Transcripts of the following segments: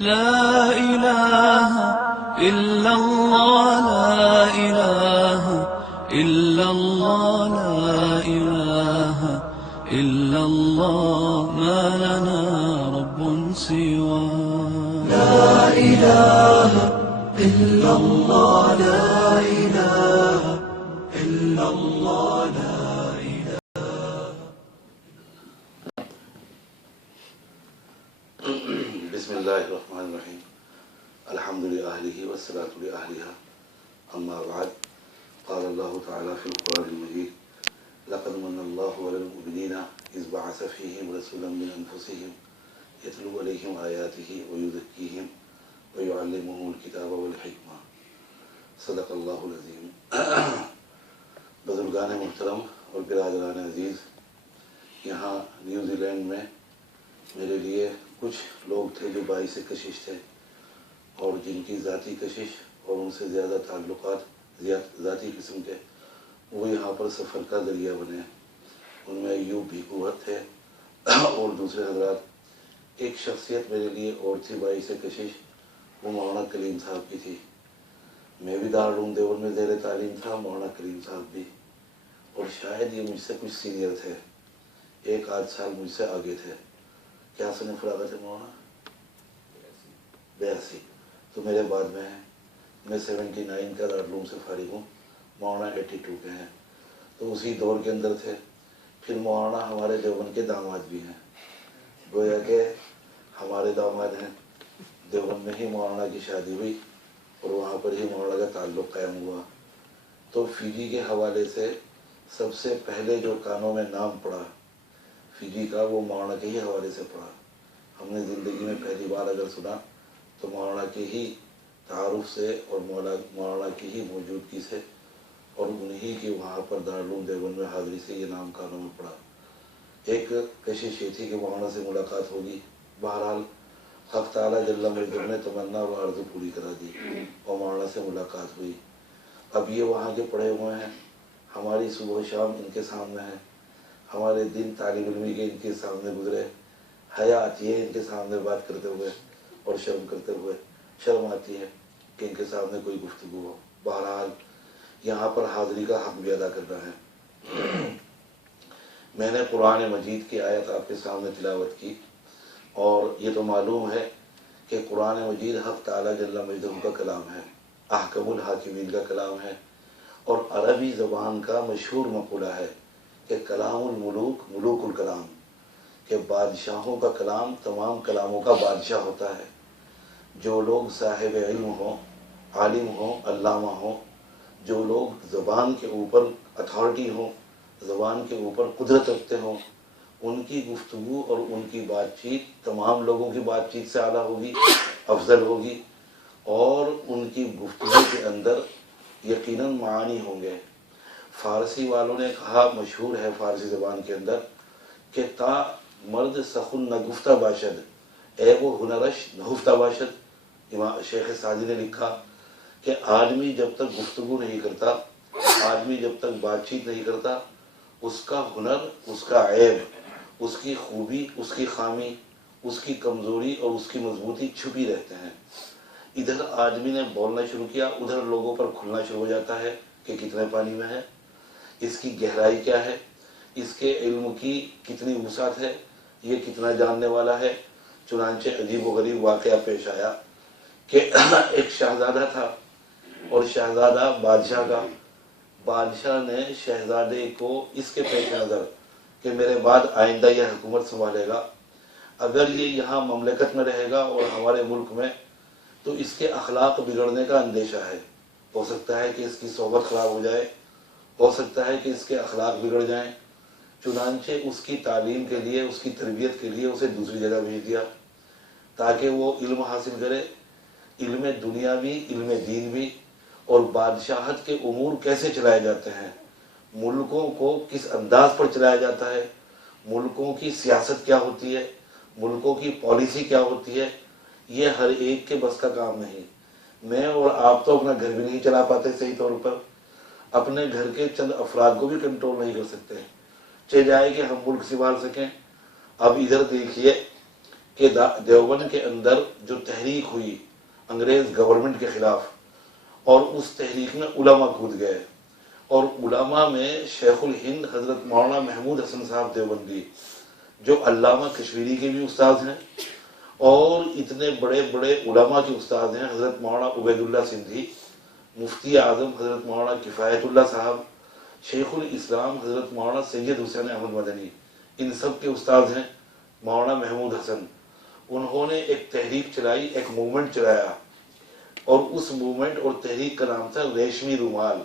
لا إله إلا الله لا إله إلا الله لا إله إلا الله ما لنا رب سوى لا إله إلا الله لا إله إلا الله لا إله. بسم الله الرحمن الرحيم. الحمد لأهله والصلاة لأهلها. أما بعد، قال الله تعالى في القرآن المجيد: لقد من الله على المؤمنين إذ بعث فيهم رسولا من أنفسهم يتلو عليهم آياته ويزكيهم ويعلمهم الكتاب والحكمة. صدق اللہ العظیم. بزرگان محترم اور برادران عزیز، یہاں نیوزی لینڈ میں میرے لیے کچھ لوگ تھے جو باعث کشش تھے، اور جن کی ذاتی کشش اور ان سے زیادہ تعلقات ذاتی قسم کے، وہ یہاں پر سفر کا ذریعہ بنے. ان میں ایوب بھیکو تھے اور دوسرے حضرات. ایک شخصیت میرے لیے اور تھی باعث کشش، وہ مولانا کلیم صاحب کی تھی. میں بھی دارالعلوم دیوبند میں زیر تعلیم تھا، مولانا کلیم صاحب بھی، اور شاید یہ مجھ سے کچھ سینئر تھے، ایک آدھ سال مجھ سے آگے تھے. کیا سن فراغت ہے مولانا؟ 82. تو میرے بعد میں ہیں. میں 79 کا دارالعلوم سے فارغ ہوں، مولانا 82 کے ہیں. تو اسی دور کے اندر تھے. پھر مولانا ہمارے دیوبند کے داماد بھی ہیں، گویا کہ ہمارے داماد ہیں. دیوبند میں ہی مولانا کی شادی ہوئی اور وہاں پر ہی مولانا کا تعلق قائم ہوا. تو فیجی کے حوالے سے سب سے پہلے جو کانوں میں نام پڑا فیجی کا، وہ مولانا کے ہی حوالے سے پڑھا. ہم نے زندگی میں پہلی بار اگر سنا تو مولانا کے ہی تعارف سے اور مولانا کی ہی موجودگی سے اور انہی کی وہاں پر دارالعلوم دیوبند میں حاضری سے یہ نام کانوں میں پڑا. ایک کشش یہ تھی کہ مولانا سے ملاقات ہوگی. بہرحال حق تعالیٰ جل مجدہ نے تمنا و آرزو پوری کرا دی اور مولانا سے ملاقات ہوئی. اب یہ وہاں کے پڑھے ہوئے ہیں، ہماری صبح و شام ان کے سامنے ہے، ہمارے دن طالب علمی کے ان کے سامنے گزرے. حیا آتی ہے ان کے سامنے بات کرتے ہوئے اور شرم کرتے ہوئے، شرم آتی ہے کہ ان کے سامنے کوئی گفتگو ہو. بہرحال یہاں پر حاضری کا حق بھی ادا کرنا ہے. میں نے قرآن مجید کی آیت آپ کے سامنے تلاوت کی، اور یہ تو معلوم ہے کہ قرآن مجید حق تعالیٰ جل مجدہ کا کلام ہے، احکم الحاکمین کا کلام ہے، اور عربی زبان کا مشہور مقولہ ہے کہ کلام الملوک ملوک الکلام، کہ بادشاہوں کا کلام تمام کلاموں کا بادشاہ ہوتا ہے. جو لوگ صاحب علم ہوں، عالم ہوں، علامہ ہوں، جو لوگ زبان کے اوپر اتھارٹی ہوں، زبان کے اوپر قدرت رکھتے ہوں، ان کی گفتگو اور ان کی بات چیت تمام لوگوں کی بات چیت سے اعلیٰ ہوگی، افضل ہوگی، اور ان کی گفتگو کے اندر یقیناً معانی ہوں گے. فارسی والوں نے کہا، مشہور ہے فارسی زبان کے اندر، کہ تا مرد سخن نگفتہ باشد اے وہ ہنرش نہفتہ باشد. امام شیخ سعدی نے لکھا کہ آدمی جب تک گفتگو نہیں کرتا، آدمی جب تک بات چیت نہیں کرتا، اس کا ہنر، اس کا عیب، اس کی خوبی، اس کی خامی، اس کی کمزوری اور اس کی مضبوطی چھپی رہتے ہیں. ادھر آدمی نے بولنا شروع کیا، ادھر لوگوں پر کھلنا شروع ہو جاتا ہے کہ کتنے پانی میں ہے، اس کی گہرائی کیا ہے، اس کے علم کی کتنی وسعت ہے، یہ کتنا جاننے والا ہے. چنانچہ عجیب و غریب واقعہ پیش آیا کہ ایک شہزادہ تھا، اور شہزادہ بادشاہ کا. بادشاہ نے شہزادے کو اس کے پیش نظر کہ میرے بعد آئندہ یہ حکومت سنبھالے گا، اگر یہ یہاں مملکت میں رہے گا اور ہمارے ملک میں، تو اس کے اخلاق بگڑنے کا اندیشہ ہے. ہو سکتا ہے کہ اس کی صحبت خراب ہو جائے، ہو سکتا ہے کہ اس کے اخلاق بگڑ جائیں. چنانچہ اس کی تعلیم کے لیے، اس کی تربیت کے لیے اسے دوسری جگہ بھیج دیا تاکہ وہ علم حاصل کرے، علم دنیا بھی، علم دین بھی، اور بادشاہت کے امور کیسے چلائے جاتے ہیں، ملکوں کو کس انداز پر چلایا جاتا ہے، ملکوں کی سیاست کیا ہوتی ہے، ملکوں کی پالیسی کیا ہوتی ہے. یہ ہر ایک کے بس کا کام نہیں. میں اور آپ تو اپنا گھر بھی نہیں چلا پاتے صحیح طور پر، اپنے گھر کے چند افراد کو بھی کنٹرول نہیں کر سکتے، چاہے جائے کہ ہم ملک سنبھال سکیں. اب ادھر دیکھیے کہ دیوبند کے اندر جو تحریک ہوئی انگریز گورنمنٹ کے خلاف، اور اس تحریک میں علماء کود گئے، اور علماء میں شیخ الہند حضرت مولانا محمود حسن صاحب دیوبندی جو علامہ کشمیری کے بھی استاد ہیں، اور اتنے بڑے بڑے علماء کے استاد ہیں، حضرت مولانا عبید اللہ سندھی، مفتی اعظم حضرت مولانا کفایت اللہ صاحب، شیخ الاسلام حضرت مولانا سید حسین احمد مدنی، ان سب کے استاد ہیں مولانا محمود حسن۔ انہوں نے ایک تحریک چلائی، ایک موومنٹ چلایا، اور اس موومنٹ اور تحریک کا نام تھا ریشمی رومال۔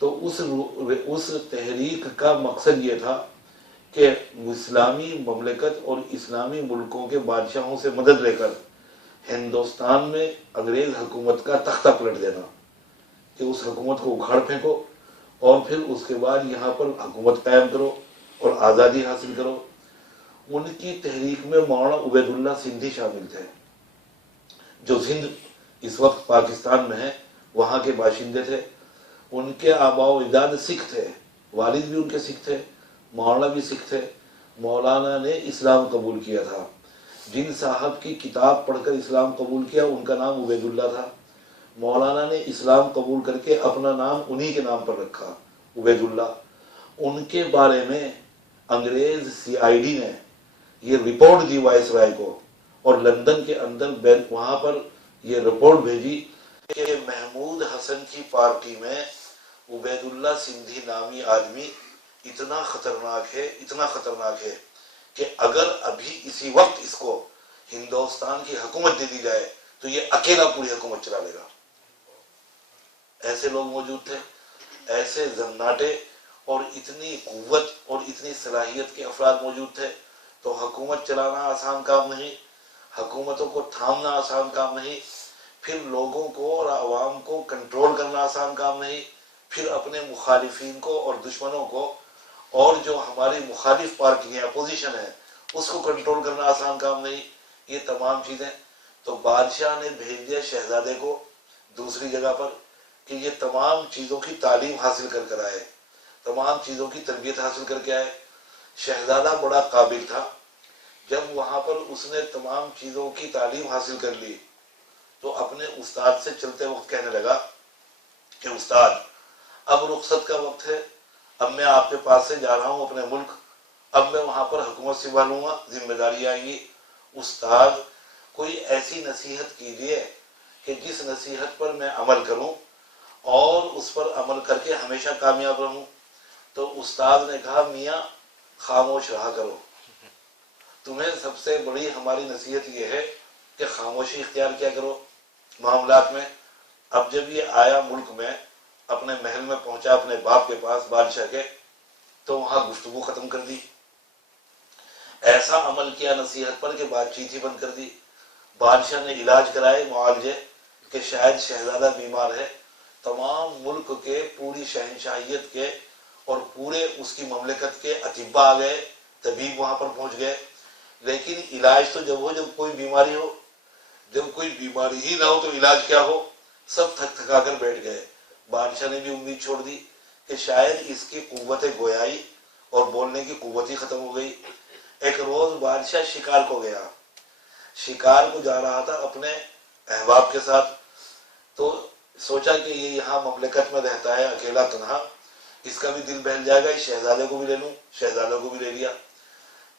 تو اس تحریک کا مقصد یہ تھا کہ اسلامی مملکت اور اسلامی ملکوں کے بادشاہوں سے مدد لے کر ہندوستان میں انگریز حکومت کا تختہ پلٹ دینا، کہ اس حکومت کو اکھاڑ پھینکو اور پھر اس کے بعد یہاں پر حکومت قائم کرو اور آزادی حاصل کرو۔ ان کی تحریک میں مولانا عبید اللہ سندھی شامل تھے، جو سندھ اس وقت پاکستان میں ہے، وہاں کے باشندے تھے۔ ان کے آباء و اجداد سکھ تھے، والد بھی ان کے سکھ تھے، مولانا بھی سکھ تھے۔ مولانا نے اسلام قبول کیا تھا، جن صاحب کی کتاب پڑھ کر اسلام قبول کیا ان کا نام عبید اللہ تھا۔ مولانا نے اسلام قبول کر کے اپنا نام انہی کے نام پر رکھا، عبید اللہ۔ ان کے بارے میں انگریز CID نے یہ رپورٹ دی وائس رائے کو، اور لندن کے اندر وہاں پر یہ رپورٹ بھیجی کہ محمود حسن کی پارٹی میں عبید اللہ سندھی نامی آدمی اتنا خطرناک ہے کہ اگر ابھی اسی وقت اس کو ہندوستان کی حکومت دے دی جائے تو یہ اکیلا پوری حکومت چلا لے گا۔ ایسے لوگ موجود تھے، ایسے زناٹے اور اتنی قوت اور اتنی صلاحیت کے افراد موجود تھے۔ تو حکومت چلانا آسان کام نہیں، حکومتوں کو تھامنا آسان کام نہیں، پھر لوگوں کو اور عوام کو کنٹرول کرنا آسان کام نہیں، پھر اپنے مخالفین کو اور دشمنوں کو اور جو ہماری مخالف پارٹی اپوزیشن ہے اس کو کنٹرول کرنا آسان کام نہیں، یہ تمام چیزیں۔ تو بادشاہ نے بھیج دیا شہزادے کو دوسری جگہ پر کہ یہ تمام چیزوں کی تعلیم حاصل کر کر آئے، تمام چیزوں کی تربیت حاصل کر کے آئے۔ شہزادہ بڑا قابل تھا، جب وہاں پر اس نے تمام چیزوں کی تعلیم حاصل کر لی تو اپنے استاد سے چلتے وقت کہنے لگا کہ استاد اب رخصت کا وقت ہے، اب میں آپ کے پاس سے جا رہا ہوں اپنے ملک، اب میں وہاں پر حکومت سنبھالوں گا، ذمہ داری آئیں گی۔ استاد کوئی ایسی نصیحت کیجیے کہ جس نصیحت پر میں عمل کروں اور اس پر عمل کر کے ہمیشہ کامیاب رہوں۔ تو استاد نے کہا میاں خاموش رہا کرو، تمہیں سب سے بڑی ہماری نصیحت یہ ہے کہ خاموشی اختیار کیا کرو معاملات میں۔ اب جب یہ آیا ملک میں، اپنے محل میں پہنچا اپنے باپ کے پاس بادشاہ کے، تو وہاں گفتگو ختم کر دی، ایسا عمل کیا نصیحت پر کہ بات چیت ہی بند کر دی۔ بادشاہ نے علاج کرائے، معالجے، کہ شاید شہزادہ بیمار ہے۔ تمام ملک کے، پوری شہنشاہیت کے اور پورے اس کی مملکت کے اطباء آ گئے، طبیب وہاں پر پہنچ گئے، لیکن علاج تو جب ہو جب کوئی بیماری ہو، جب کوئی بیماری ہی نہ ہو تو علاج کیا ہو۔ سب تھک تھکا کر بیٹھ گئے۔ بادشاہ نے بھی امید چھوڑ دی کہ شاید اس کی قوت گویائی اور بولنے کی قوت ہی ختم ہو گئی۔ ایک روز بادشاہ شکار کو گیا، شکار کو جا رہا تھا اپنے احباب کے ساتھ، تو سوچا کہ یہ یہاں مملکت میں رہتا ہے اکیلا تنہا، اس کا بھی دل بہل جائے گا، اس شہزادے کو بھی لے لوں، شہزادے کو بھی لے لیا۔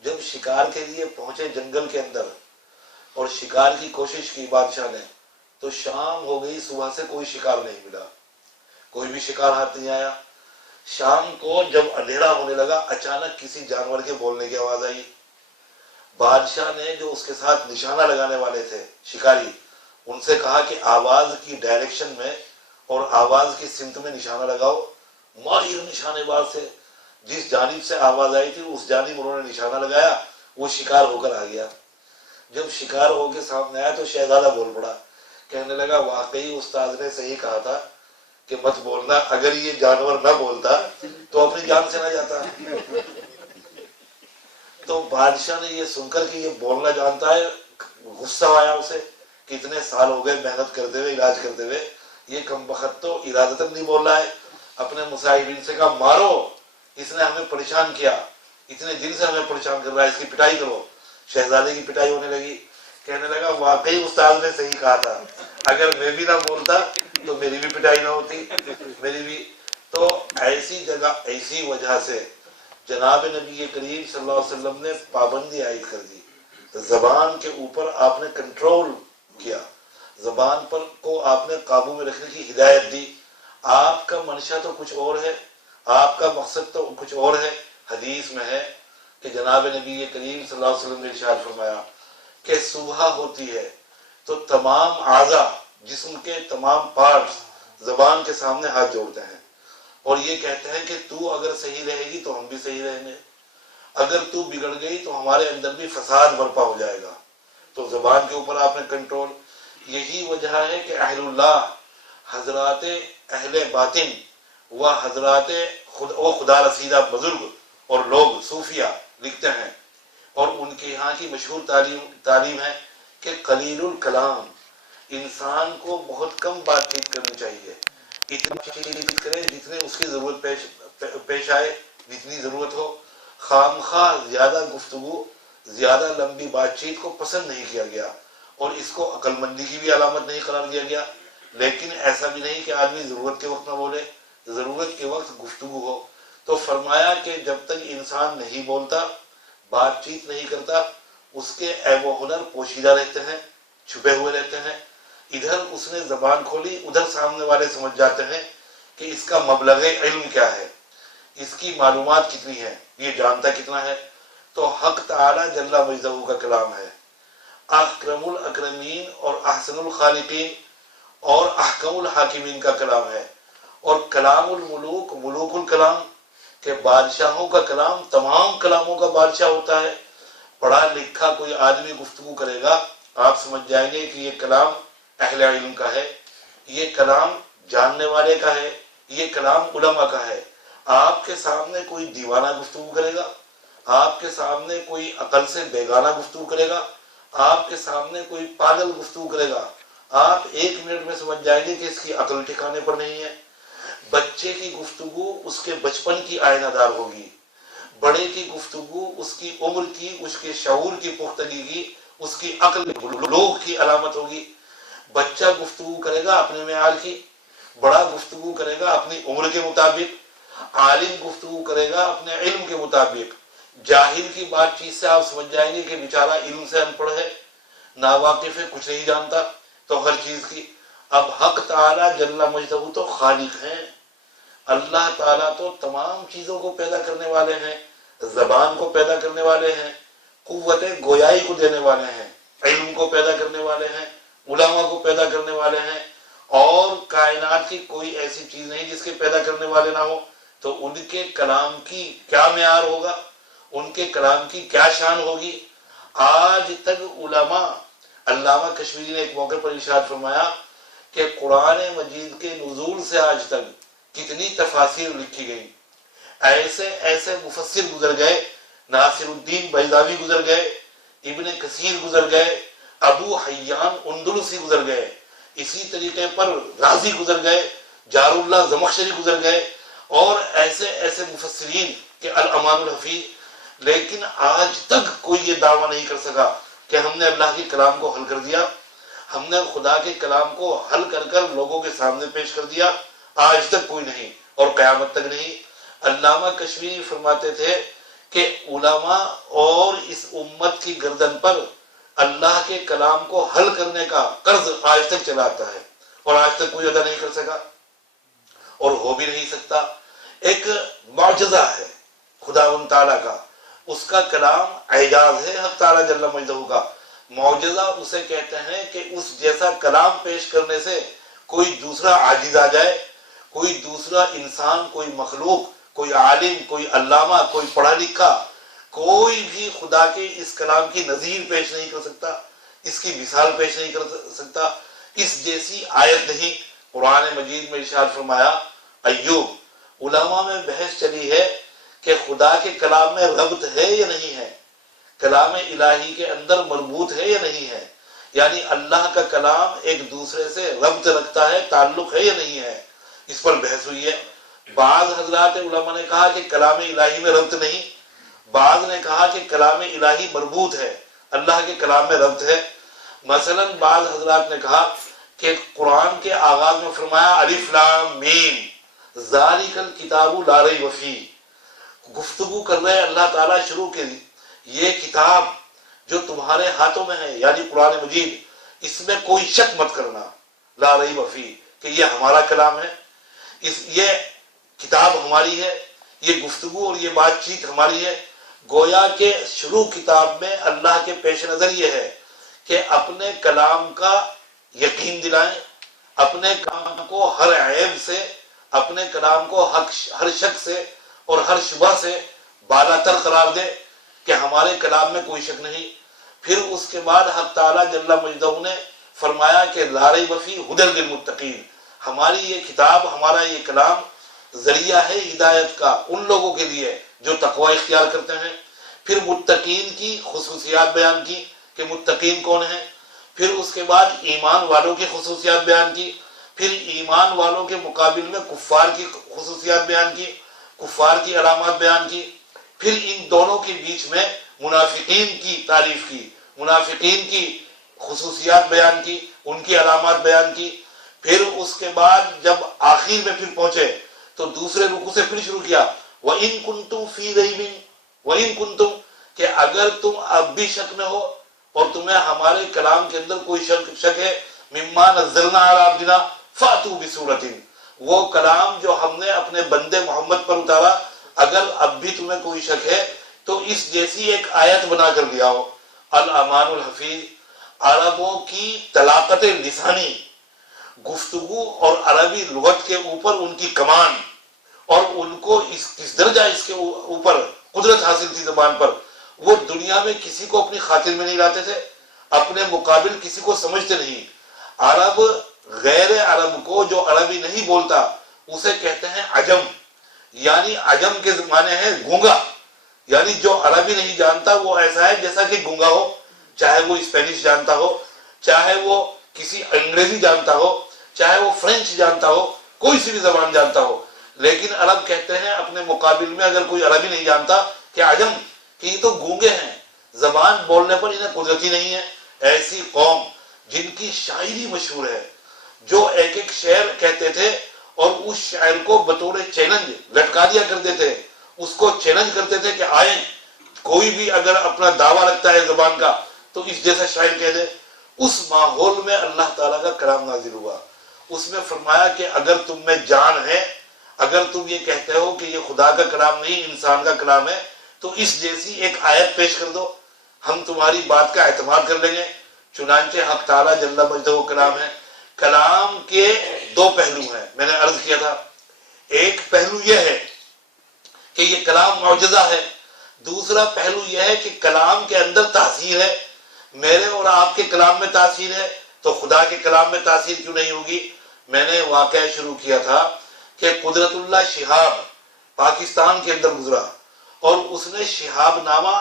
جب شکار کے لیے پہنچے جنگل کے اندر اور شکار کی کوشش کی بادشاہ نے، تو شام ہو گئی، صبح سے کوئی شکار نہیں ملا، کوئی بھی شکار ہاتھ نہیں آیا۔ شام کو جب اندھیرا ہونے لگا، اچانک کسی جانور کے بولنے کی آواز آئی۔ بادشاہ نے جو اس کے ساتھ نشانہ لگانے والے تھے شکاری، ان سے کہا کہ آواز کی ڈائریکشن میں اور آواز کی سمت میں نشانہ لگاؤ۔ ماہر نشانے باز سے جس جانب سے آواز آئی تھی اس جانب انہوں نے نشانہ لگایا، وہ شکار ہو کر آ گیا۔ جب شکار ہو کے سامنے آیا تو شہزادہ بول پڑا، کہنے لگا واقعی استاد نے صحیح کہا تھا کہ مت بولنا، اگر یہ جانور نہ بولتا تو اپنی جان سے نہ جاتا۔ تو بادشاہ نے یہ سن کر کہ یہ بولنا جانتا ہے، غصہ آیا اسے کہ اتنے سال ہو گئے محنت کرتے ہوئے، علاج کرتے ہوئے، یہ کمبخت تو ارادتاً نہیں بول رہا ہے۔ اپنے مصاحبین سے کہا مارو، اس نے ہمیں پریشان کیا، اتنے دن سے ہمیں پریشان کر رہا ہے، اس کی پٹائی کرو۔ شہزادے کی پٹائی ہونے لگی. کہنے لگا واقعی استاد نے صحیح کہا تھا, اگر میں بھی نہ بولتا تو میری بھی پٹائی نہ ہوتی, میری بھی. تو ایسی جگہ, ایسی وجہ سے جناب نبی کریم صلی اللہ علیہ وسلم نے پابندی عائد کر دی. زبان کے اوپر آپ نے کنٹرول کیا, زبان پر کو آپ نے قابو میں رکھنے کی ہدایت دی. آپ کا منشا تو کچھ اور ہے, آپ کا مقصد تو کچھ اور ہے. حدیث میں ہے کہ جناب نبی کریم صلی اللہ علیہ وسلم نے ارشاد فرمایا کہ صبح ہوتی ہے تو تمام اعضاء, جسم کے تمام پارٹس زبان کے سامنے ہاتھ جوڑتے ہیں اور یہ کہتے ہیں کہ تو اگر صحیح رہے گی تو ہم بھی صحیح رہیں گے, اگر تو بگڑ گئی تو ہمارے اندر بھی فساد برپا ہو جائے گا. تو زبان کے اوپر آپ نے کنٹرول. یہی وجہ ہے کہ اہل اللہ, حضرات اہل باطن و حضرات خدا رسیدہ بزرگ اور لوگ صوفیہ لکھتے ہیں, اور ان کے یہاں کی مشہور تعلیم ہے کہ قلیل الکلام, انسان کو بہت کم بات چیت کرنی چاہیے. اتنی کرے جتنے اس کی ضرورت پیش آئے, جتنی ضرورت ہو. خامخواہ زیادہ گفتگو, زیادہ لمبی بات چیت کو پسند نہیں کیا گیا, اور اس کو عقل مندی کی بھی علامت نہیں قرار دیا گیا. لیکن ایسا بھی نہیں کہ آدمی ضرورت کے وقت نہ بولے, ضرورت کے وقت گفتگو ہو. تو فرمایا کہ جب تک انسان نہیں بولتا, بات چیت نہیں کرتا, اس کے عیب و ہنر پوشیدہ رہتے ہیں, چھپے ہوئے رہتے ہیں. ادھر اس نے زبان کھولی, ادھر سامنے والے سمجھ جاتے ہیں کہ اس کا مبلغ علم کیا ہے, اس کی معلومات کتنی ہے, یہ جانتا کتنا ہے. تو حق تعالی جل مجدہ کا کلام ہے, اکرم الاکرمین اور احسن الخالقین اور احکم الحاکمین کا کلام ہے. اور کلام الملوک, ملوک الکلام, کہ بادشاہوں کا کلام تمام کلاموں کا بادشاہ ہوتا ہے. پڑھا لکھا کوئی آدمی گفتگو کرے گا, آپ سمجھ جائیں گے کہ یہ کلام اہل علم کا ہے, یہ کلام جاننے والے کا ہے, یہ کلام علماء کا ہے. آپ کے سامنے کوئی دیوانہ گفتگو کرے گا, آپ کے سامنے کوئی عقل سے بیگانہ گفتگو کرے گا, آپ کے سامنے کوئی پاگل گفتگو کرے گا, آپ 1 منٹ میں سمجھ جائیں گے کہ اس کی عقل ٹھکانے پر نہیں ہے. بچے کی گفتگو اس کے بچپن کی آئینہ دار ہوگی, بڑے کی گفتگو اس کی عمر کی, اس کے شعور کی پختگی کی, اس کی عقل بلوغ کی علامت ہوگی. بچہ گفتگو کرے گا اپنے معیار کی, بڑا گفتگو کرے گا اپنی عمر کے مطابق, عالم گفتگو کرے گا اپنے علم کے مطابق. جاہل کی بات چیت سے آپ سمجھ جائیں گے کہ بیچارہ علم سے ان پڑھ ہے, ناواقف ہے, کچھ نہیں جانتا تو ہر چیز کی. اب حق تعالی جل مجدہ تو خالق ہیں, اللہ تعالیٰ تو تمام چیزوں کو پیدا کرنے والے ہیں, زبان کو پیدا کرنے والے ہیں, قوت گویائی کو دینے والے ہیں, علم کو پیدا کرنے والے ہیں, علماء کو پیدا کرنے والے ہیں, اور کائنات کی کوئی ایسی چیز نہیں جس کے پیدا کرنے والے نہ ہو. تو ان کے کلام کی کیا معیار ہوگا, ان کے کلام کی کیا شان ہوگی. آج تک علماء, علامہ کشمیری نے ایک موقع پر ارشاد فرمایا کہ قرآن مجید کے نزول سے آج تک کتنی تفاسیر لکھی گئی, ایسے ایسے مفسر گزر گئے, ناصر الدین بیضاوی گزر گئے, ابن کثیر گزر گئے, ابو حیان اندلسی گزر گئے, اسی طریقے پر غازی گزر گئے, جار اللہ زمخشری گزر گئے, اور ایسے ایسے مفسرین کہ الامان الحفیظ. لیکن آج تک کوئی یہ دعویٰ نہیں کر سکا کہ ہم نے اللہ کے کلام کو حل کر دیا, ہم نے خدا کے کلام کو حل کر کر لوگوں کے سامنے پیش کر دیا. آج تک کوئی نہیں, اور قیامت تک نہیں. علامہ کشمیری فرماتے تھے کہ علماء اور اس امت کی گردن پر اللہ کے کلام کو حل کرنے کا قرض آج تک چلا آتا ہے, اور آج تک کوئی ادا نہیں کر سکا, اور ہو بھی نہیں سکتا. ایک معجزہ ہے خداوند تعالیٰ کا, اس کا کلام اعجاز ہے حق تعالیٰ جل مجدہ کا. معجزہ اسے کہتے ہیں کہ اس جیسا کلام پیش کرنے سے کوئی دوسرا عاجز آ جائے, کوئی دوسرا انسان, کوئی مخلوق, کوئی عالم, کوئی علامہ, کوئی پڑھا لکھا, کوئی بھی خدا کے اس کلام کی نظیر پیش نہیں کر سکتا, اس کی مثال پیش نہیں کر سکتا. اس جیسی آیت نہیں. قرآن مجید میں ارشاد فرمایا, ایوب, علماء میں بحث چلی ہے کہ خدا کے کلام میں ربط ہے یا نہیں ہے, کلام الہی کے اندر مربوط ہے یا نہیں ہے, یعنی اللہ کا کلام ایک دوسرے سے ربط رکھتا ہے, تعلق ہے یا نہیں ہے. اس پر بحث ہوئی ہے. بعض حضرات علماء نے کہا کہ کلام الہی میں ربط نہیں, بعض نے کہا کہ کلام الہی مربوط ہے, اللہ کے کلام میں ربط ہے. مثلا بعض حضرات نے کہا کہ قرآن کے آغاز میں فرمایا الف لام میم ذالک الکتاب لا ریب فیہ. گفتگو کر رہے اللہ تعالیٰ شروع کے یہ کتاب جو تمہارے ہاتھوں میں ہے یعنی قرآن مجید، اس میں کوئی شک مت کرنا، لا ریب فیہ، کہ یہ ہمارا کلام ہے، یہ کتاب ہماری ہے، یہ گفتگو اور یہ بات چیت ہماری ہے. گویا کہ شروع کتاب میں اللہ کے پیش نظر یہ ہے کہ اپنے کلام کا یقین دلائیں، اپنے کلام کو ہر عیب سے، اپنے کلام کو ہر شک سے اور ہر شبہ سے بالا تر قرار دے کہ ہمارے کلام میں کوئی شک نہیں. پھر اس کے بعد حق تعالیٰ جل مجدہ نے فرمایا کہ لا ریب فیہ ھدی للمتقین، ہماری یہ کتاب، ہمارا یہ کلام ذریعہ ہے ہدایت کا ان لوگوں کے لیے جو تقوی اختیار کرتے ہیں. پھر متقین کی خصوصیات بیان کی کہ متقین کون ہیں. پھر اس کے بعد ایمان والوں کی خصوصیات بیان کی. پھر ایمان والوں کے مقابل میں کفار کی خصوصیات بیان کی، کفار کی علامات بیان کی. پھر ان دونوں کے بیچ میں منافقین کی تعریف کی، منافقین کی خصوصیات بیان کی، ان کی علامات بیان کی. پھر اس کے بعد جب آخر میں پھر پہنچے تو دوسرے رکوع سے پھر شروع کیا وَإِن كُنتُمْ فِي رَيْبٍ وَإِن كُنتُمْ، کہ اگر تم اب بھی شک میں ہو اور تمہیں ہمارے کلام کے اندر کوئی شک ہے، مِمَّا نَزَّلْنَا عَلَىٰ عَبْدِنَا فَأْتُوا بِسُورَةٍ، وہ کلام جو ہم نے اپنے بندے محمد پر اتارا، اگر اب بھی تمہیں کوئی شک ہے تو اس جیسی ایک آیت بنا کر لیا ہو. الامان الحفیظ، عربوں کی طلاقت لسانی، گفتگو اور عربی لغت کے اوپر ان کی کمان، اور ان کو اس درجہ اس کے اوپر قدرت حاصل تھی زبان پر، وہ دنیا میں کسی کو اپنی خاطر میں نہیں لاتے تھے، اپنے مقابل کسی کو سمجھتے نہیں. عرب غیر عرب کو جو عربی نہیں بولتا اسے کہتے ہیں عجم، یعنی عجم کے معنی ہے گونگا، یعنی جو عربی نہیں جانتا وہ ایسا ہے جیسا کہ گونگا ہو، چاہے وہ اسپینش جانتا ہو، چاہے وہ کسی انگریزی جانتا ہو، چاہے وہ فرینچ جانتا ہو، کوئی سی بھی زبان جانتا ہو. لیکن عرب کہتے ہیں اپنے مقابل میں اگر کوئی عربی نہیں جانتا کہ عجم، کہ یہ تو گونگے ہیں، زبان بولنے پر انہیں قدرت ہی نہیں ہے. ایسی قوم جن کی شاعری مشہور ہے، جو ایک ایک شعر کہتے تھے اور اس شاعر کو بطور چیلنج لٹکا دیا کرتے تھے، اس کو چیلنج کرتے تھے کہ آئیں کوئی بھی اگر اپنا دعویٰ رکھتا ہے زبان کا تو اس جیسا شاعر کہہ دے. اس ماحول میں اللہ تعالیٰ کا کلام نازل ہوا. اس میں فرمایا کہ اگر تم میں جان ہے، اگر تم یہ کہتے ہو کہ یہ خدا کا کلام نہیں انسان کا کلام ہے، تو اس جیسی ایک آیت پیش کر دو، ہم تمہاری بات کا اعتماد کر لیں گے. چنانچہ حق تعالیٰ جل مجدہ وہ کلام ہے. کلام کے دو پہلو ہیں، میں نے عرض کیا تھا. ایک پہلو یہ ہے کہ یہ کلام معجزہ ہے، دوسرا پہلو یہ ہے کہ کلام کے اندر تاثیر ہے. میرے اور آپ کے کلام میں تاثیر ہے تو خدا کے کلام میں تاثیر کیوں نہیں ہوگی. میں نے واقعہ شروع کیا تھا کہ قدرت اللہ شہاب پاکستان کے اندر گزرا اور اس نے شہاب نامہ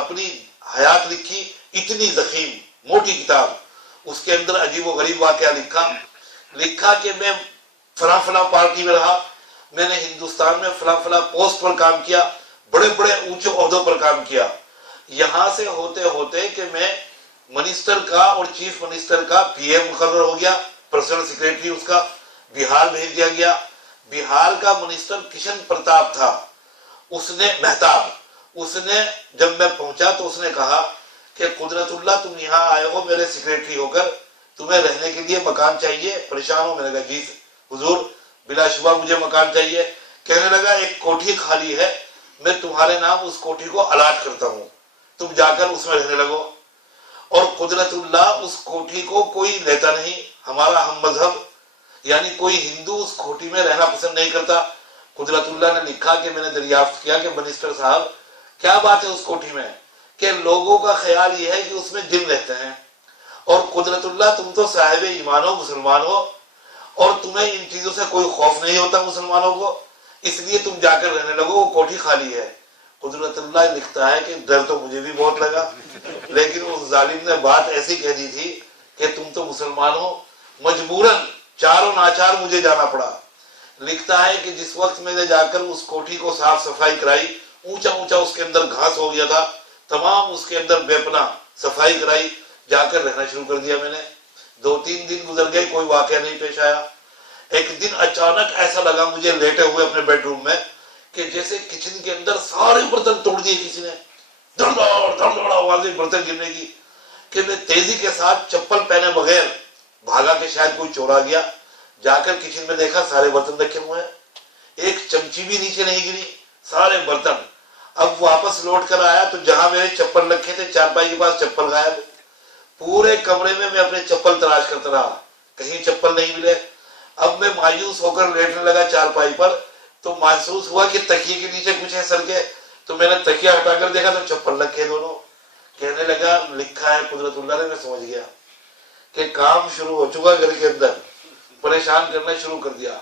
اپنی حیات لکھی، اتنی ضخیم موٹی کتاب. اس کے اندر عجیب و غریب واقعہ لکھا کہ میں فلاں فلاں پارٹی میں رہا، میں نے ہندوستان میں فلاں فلاں پوسٹ پر کام کیا، بڑے بڑے اونچے عہدوں پر کام کیا. یہاں سے ہوتے ہوتے کہ میں منسٹر کا اور چیف منسٹر کا پی اے مقرر ہو گیا، پرسنل سیکریٹری اس کا بہار بھیج دیا گیا. بہار کا منسٹر کشن پرتاپ تھا، اس نے جب میں پہنچا تو اس نے کہا کہ قدرت اللہ تم یہاں آئے ہو میرے سیکریٹری ہو کر، تمہیں رہنے کے لیے مکان چاہیے، پریشان ہو. میں نے کہا جی حضور بلا شبہ مجھے مکان چاہیے. کہنے لگا ایک کوٹھی خالی ہے، میں تمہارے نام اس کوٹھی کو الاٹ کرتا ہوں، تم جا کر اس میں رہنے لگو. اور قدرت اللہ اس کوٹھی کو کوئی لیتا نہیں. ہمارا ہم مذہب یعنی کوئی ہندو اس کوٹھی میں رہنا پسند نہیں کرتا. قدرت اللہ نے لکھا کہ میں نے دریافت کیا کہ منسٹر صاحب کیا بات ہے اس کوٹھی میں، کہ لوگوں کا خیال یہ ہے کہ اس میں جن رہتے ہیں، اور قدرت اللہ تم تو صاحب ایمان ہو، مسلمان ہو، اور تمہیں ان چیزوں سے کوئی خوف نہیں ہوتا مسلمانوں کو، اس لیے تم جا کر رہنے لگو، وہ کوٹھی خالی ہے. قدرت اللہ لکھتا ہے کہ ڈر تو مجھے بھی بہت لگا، لیکن اس ظالم نے بات ایسی کہہ دی تھی کہ تم تو مسلمان ہو، مجبوراً چاروں ناچار مجھے جانا پڑا. لکھتا ہے کہ جس وقت میں نے جا کر اس کوٹھی کو صاف صفائی کرائی، اونچا اونچا اس کے اندر گھاس ہو گیا تھا، تمام اس کے اندر بے پناہ صفائی کرائی, جا کر رہنا شروع کر دیا میں نے. 2-3 دن گزر گئے, کوئی واقعہ نہیں پیش آیا. ایک دن اچانک ایسا لگا مجھے لیٹے ہوئے اپنے بیڈ روم میں کہ جیسے کچن کے اندر سارے برتن توڑ دیے کسی نے, دڑ دڑ آوازیں برتن گرنے کی, کہ میں تیزی کے ساتھ چپل پہنے بغیر بھاگا کہ شاید کوئی چور آ گیا. جا کر کچن میں دیکھا سارے برتن رکھے ہوئے ہیں, ایک چمچی بھی نیچے نہیں گری, سارے برتن. اب واپس لوٹ کر آیا تو جہاں میرے چپل رکھے تھے چارپائی کے پاس چپل غائب. پورے کمرے میں اپنے چپل تلاش کرتا رہا, کہیں چپل نہیں ملے. اب میں مایوس ہو کر لیٹنے لگا چارپائی پر, تو محسوس ہوا کہ تکیے کے نیچے کچھ ہے سر کے, تو میں نے تکیہ ہٹا کر دیکھا تو چپل رکھے دونوں. کہنے لگا لکھا ہے قدرت اللہ نے. میں سمجھ گیا کہ کام شروع ہو چکا گھر کے اندر, پریشان کرنا شروع کر دیا.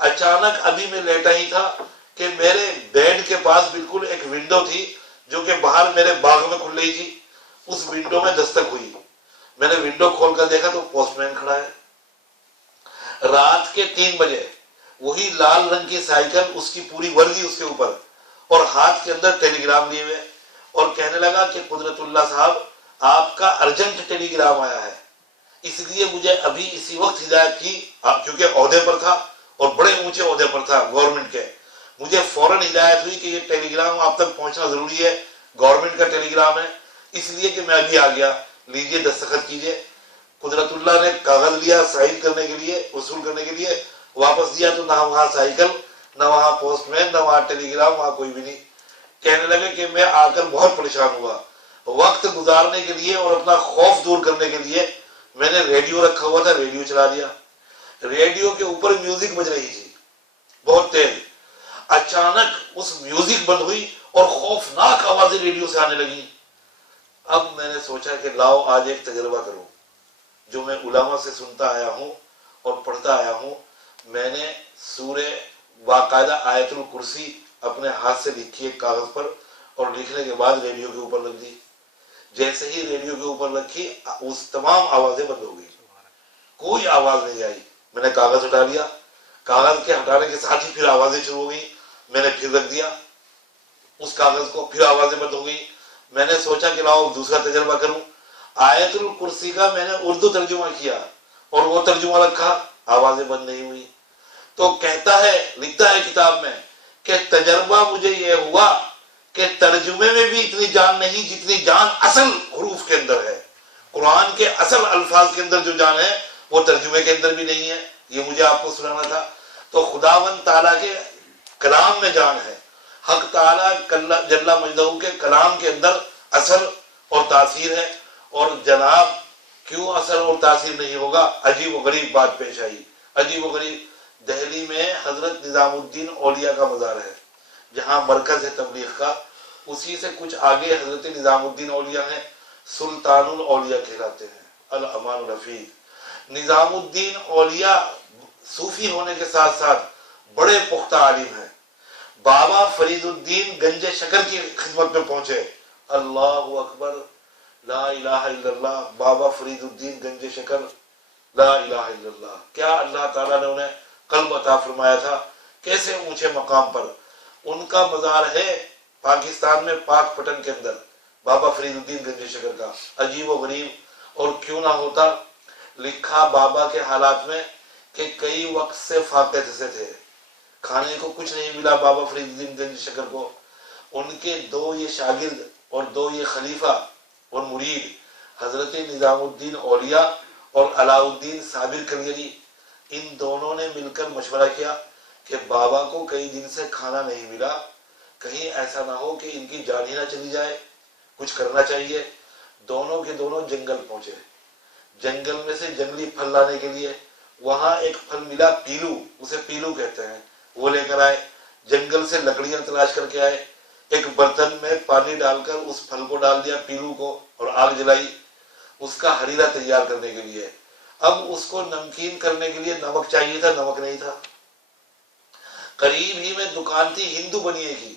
اچانک ابھی میں لیٹا ہی تھا کہ میرے بیڈ کے پاس بالکل ایک ونڈو تھی جو کہ باہر میرے باغ میں کھل رہی تھی. اس ونڈو میں دستک ہوئی. میں نے ونڈو کھول کر دیکھا تو پوسٹ مین کھڑا ہے. رات کے 3 بجے وہی لال رنگ کی سائیکل, اس کی پوری وردی اس کے اوپر, اور ہاتھ کے اندر ٹیلی گرام لیے ہوئے, اور کہنے لگا کہ قدرت اللہ صاحب آپ کا ارجنٹ ٹیلی گرام آیا ہے. اس لیے مجھے ابھی اسی وقت ہدایت کی, کیونکہ عہدے پر تھا اور بڑے اونچے عہدے پر تھا گورنمنٹ کے, مجھے فوراً ہدایت ہوئی کہ یہ ٹیلی گرام آپ تک پہنچنا ضروری ہے, گورنمنٹ کا ٹیلی گرام ہے, اس لیے کہ میں ابھی آ گیا, لیجئے دستخط کیجئے. قدرت اللہ نے کاغذ لیا سائن کرنے کے لیے, وصول کرنے کے لیے, واپس دیا تو نہ وہاں سائیکل, نہ وہاں پوسٹ مین, نہ وہاں ٹیلی گرام, وہاں کوئی بھی نہیں. کہنے لگے کہ میں آ کر بہت پریشان ہوا. وقت گزارنے کے لیے اور اپنا خوف دور کرنے کے لیے میں نے ریڈیو رکھا ہوا تھا, ریڈیو چلا دیا. ریڈیو کے اوپر میوزک بج رہی تھی بہت تیز. اچانک اس میوزک بند ہوئی اور خوفناک آوازیں ریڈیو سے آنے لگی. اب میں نے سوچا کہ لاؤ آج ایک تجربہ کروں جو میں علماء سے سنتا آیا ہوں اور پڑھتا آیا ہوں. میں نے سورہ باقاعدہ آیت الکرسی اپنے ہاتھ سے لکھی ایک کاغذ پر, اور لکھنے کے بعد ریڈیو کے اوپر رکھ دی. جیسے ہی ریڈیو کے اوپر رکھی اس تمام آوازیں بند ہو گئی, کوئی آواز نہیں آئی. میں نے کاغذ ہٹا لیا, کاغذ کے ہٹانے کے ساتھ ہی پھر آوازیں شروع ہو گئی. میں نے پھر رکھ دیا اس کاغذ کو, پھر آوازیں بند ہو گئی. میں نے سوچا کہ لاؤ دوسرا تجربہ کروں. آیت الکرسی کا میں نے اردو ترجمہ کیا اور وہ ترجمہ رکھا, آوازیں بند نہیں ہوئی. تو کہتا ہے, لکھتا ہے کتاب میں کہ تجربہ مجھے یہ ہوا کہ ترجمے میں بھی اتنی جان نہیں جتنی جان اصل حروف کے اندر ہے. قرآن کے اصل الفاظ کے اندر جو جان ہے وہ ترجمے کے اندر بھی نہیں ہے. یہ مجھے آپ کو سنانا تھا. تو خداوند تعالیٰ کے کلام میں جان ہے, حق تعالیٰ جل مجدہ کے کلام کے اندر اثر اور تاثیر ہے. اور جناب کیوں اثر اور تاثیر نہیں ہوگا؟ عجیب و غریب بات پیش آئی, عجیب و غریب. دہلی میں حضرت نظام الدین اولیاء کا مزار ہے جہاں مرکز ہے تبلیغ کا, اسی سے کچھ آگے حضرت نظام الدین اولیاء ہیں, سلطان الاولیاء کہلاتے ہیں, الامان الرفیق. نظام الدین اولیاء صوفی ہونے کے ساتھ ساتھ بڑے پختہ عالم ہیں. بابا فرید الدین گنج شکر کی خدمت میں پہنچے. اللہ اکبر, لا الہ الا اللہ. بابا فرید الدین گنج شکر, لا الہ الا اللہ. کیا اللہ تعالیٰ نے انہیں قلب عطا فرمایا تھا, کیسے اونچے مقام پر. ان کا مزار ہے پاکستان میں پاک پٹن کے اندر, بابا فرید الدین گنج شکر کا. عجیب و غریب. اور کیوں نہ ہوتا, لکھا بابا کے حالات میں کہ کئی وقت سے فاقے جیسے تھے, کھانے کو کچھ نہیں ملا بابا فرید الدین گنج شکر کو. ان کے 2 یہ شاگرد اور 2 یہ خلیفہ اور مرید حضرت نظام الدین اولیاء اور علاء الدین صابر کلیری, ان دونوں نے مل کر مشورہ کیا کہ بابا کو کئی دن سے کھانا نہیں ملا, کہیں ایسا نہ ہو کہ ان کی جان ہی نہ چلی جائے, کچھ کرنا چاہیے. دونوں کے دونوں جنگل پہنچے. جنگل میں سے جنگلی پھل لانے کے لیے وہاں ایک پھل ملا پیلو, اسے پیلو کہتے ہیں, وہ لے کر آئے. جنگل سے لکڑیاں تلاش کر کے آئے, ایک برتن میں پانی ڈال کر اس پھل کو ڈال دیا پیلو کو, اور آگ جلائی اس کا ہریرا تیار کرنے کے لیے. اب اس کو نمکین کرنے کے لیے نمک چاہیے تھا, نمک نہیں تھا. قریب ہی میں دکان تھی ہندو بنیے کی,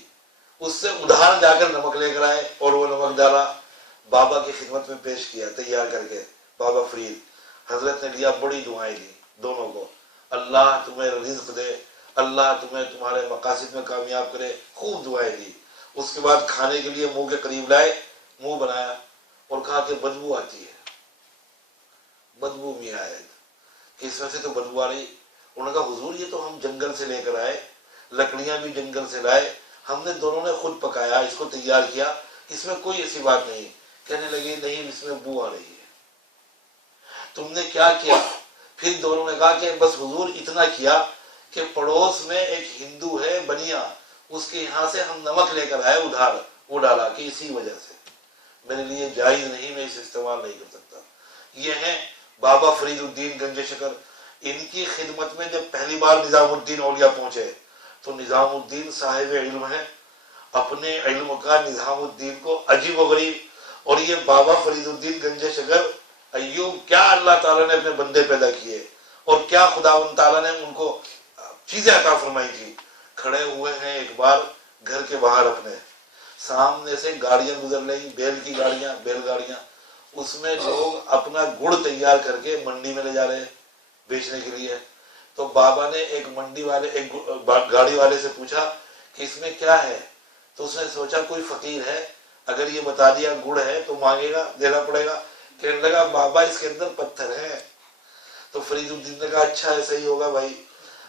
اس سے ادھار جا کر نمک لے کر آئے اور وہ نمک ڈالا, بابا کی خدمت میں پیش کیا تیار کر کے. بابا فرید حضرت نے لیا, بڑی دعائیں دی دونوں کو, اللہ تمہیں رزق دے, اللہ تمہیں تمہارے مقاصد میں کامیاب کرے, خوب دعائیں دی. اس کے بعد کھانے کے لیے منہ کے قریب لائے, منہ بنایا, اور کہا کہ بدبو آتی ہے. بدبو میاں آئے کہ اس میں سے تو بدبو آ رہی. انہوں نے کہا حضور یہ تو ہم جنگل سے لے کر آئے, لکڑیاں بھی جنگل سے لائے, ہم نے دونوں نے خود پکایا, اس کو تیار کیا, اس میں کوئی ایسی بات نہیں. کہنے لگے نہیں اس میں بو آ رہی ہے. تم نے کیا کیا؟ پھر دونوں نے کہا کہ بس حضور اتنا کیا کہ پڑوس میں ایک ہندو ہے بنیا, اس کے یہاں سے ہم نمک لے کر آئے ادھار, وہ ڈالا کہ اسی وجہ سے میرے لیے جائز نہیں, میں اسے استعمال نہیں کر سکتا. یہ ہیں بابا فرید الدین گنج شکر. ان کی خدمت میں جب پہلی بار نظام الدین اولیاء پہنچے تو نظام الدین صاحب علم ہے, اپنے علم کا نظام الدین کو عجیب و غریب. اور یہ بابا فرید الدین گنج شکر ایوب, کیا اللہ تعالیٰ نے اپنے بندے پیدا کیے اور کیا خداوند تعالیٰ نے ان کو چیزیں عطا فرمائی تھی. کھڑے ہوئے ہیں ایک بار گھر کے باہر, اپنے سامنے سے گاڑیاں گزر رہی, بیل کی گاڑیاں, بیل گاڑیاں, اس میں لوگ اپنا گڑ تیار کر کے منڈی میں لے جا رہے ہیں بیچنے کے لیے. تو بابا نے ایک منڈی والے, ایک گاڑی والے سے پوچھا کہ اس میں کیا ہے؟ تو اس نے سوچا کوئی فقیر ہے, اگر یہ بتا دیا گڑ ہے تو مانگے گا, دینا پڑے گا. کہنے لگا بابا اس کے اندر پتھر ہیں. تو فرید الدین نے کہا اچھا ایسا ہی ہوگا بھائی.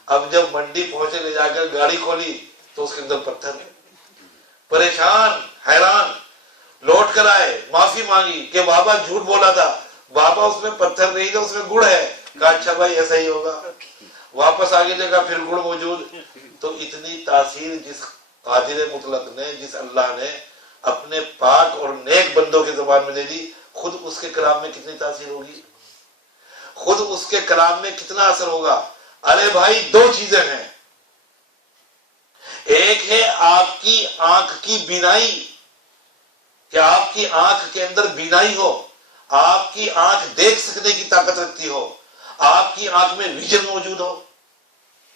اب جب منڈی پہنچے, لے جا کر گاڑی کھولی تو اس کے اندر پتھر ہے. پریشان حیران, لوٹ کر آئے, معافی مانگی کہ بابا جھوٹ بولا تھا, بابا اس میں پتھر نہیں تھا, اس میں گڑ ہے. کہا اچھا بھائی ایسا ہی ہوگا. واپس آگے دیکھا پھر گڑ موجود. تو اتنی تاثیر جس قادر مطلق نے, جس اللہ نے اپنے پاک اور نیک بندوں کے زبان میں دے دی, خود اس کے کلام میں کتنی تاثیر ہوگی, خود اس کے کلام میں کتنا اثر ہوگا. ارے بھائی دو چیزیں ہیں, ایک ہے آپ کی آنکھ کی بینائی, کہ آپ کی آنکھ کے اندر بینائی ہو, آپ کی آنکھ دیکھ سکنے کی طاقت رکھتی ہو, آپ کی آنکھ میں ویژن موجود ہو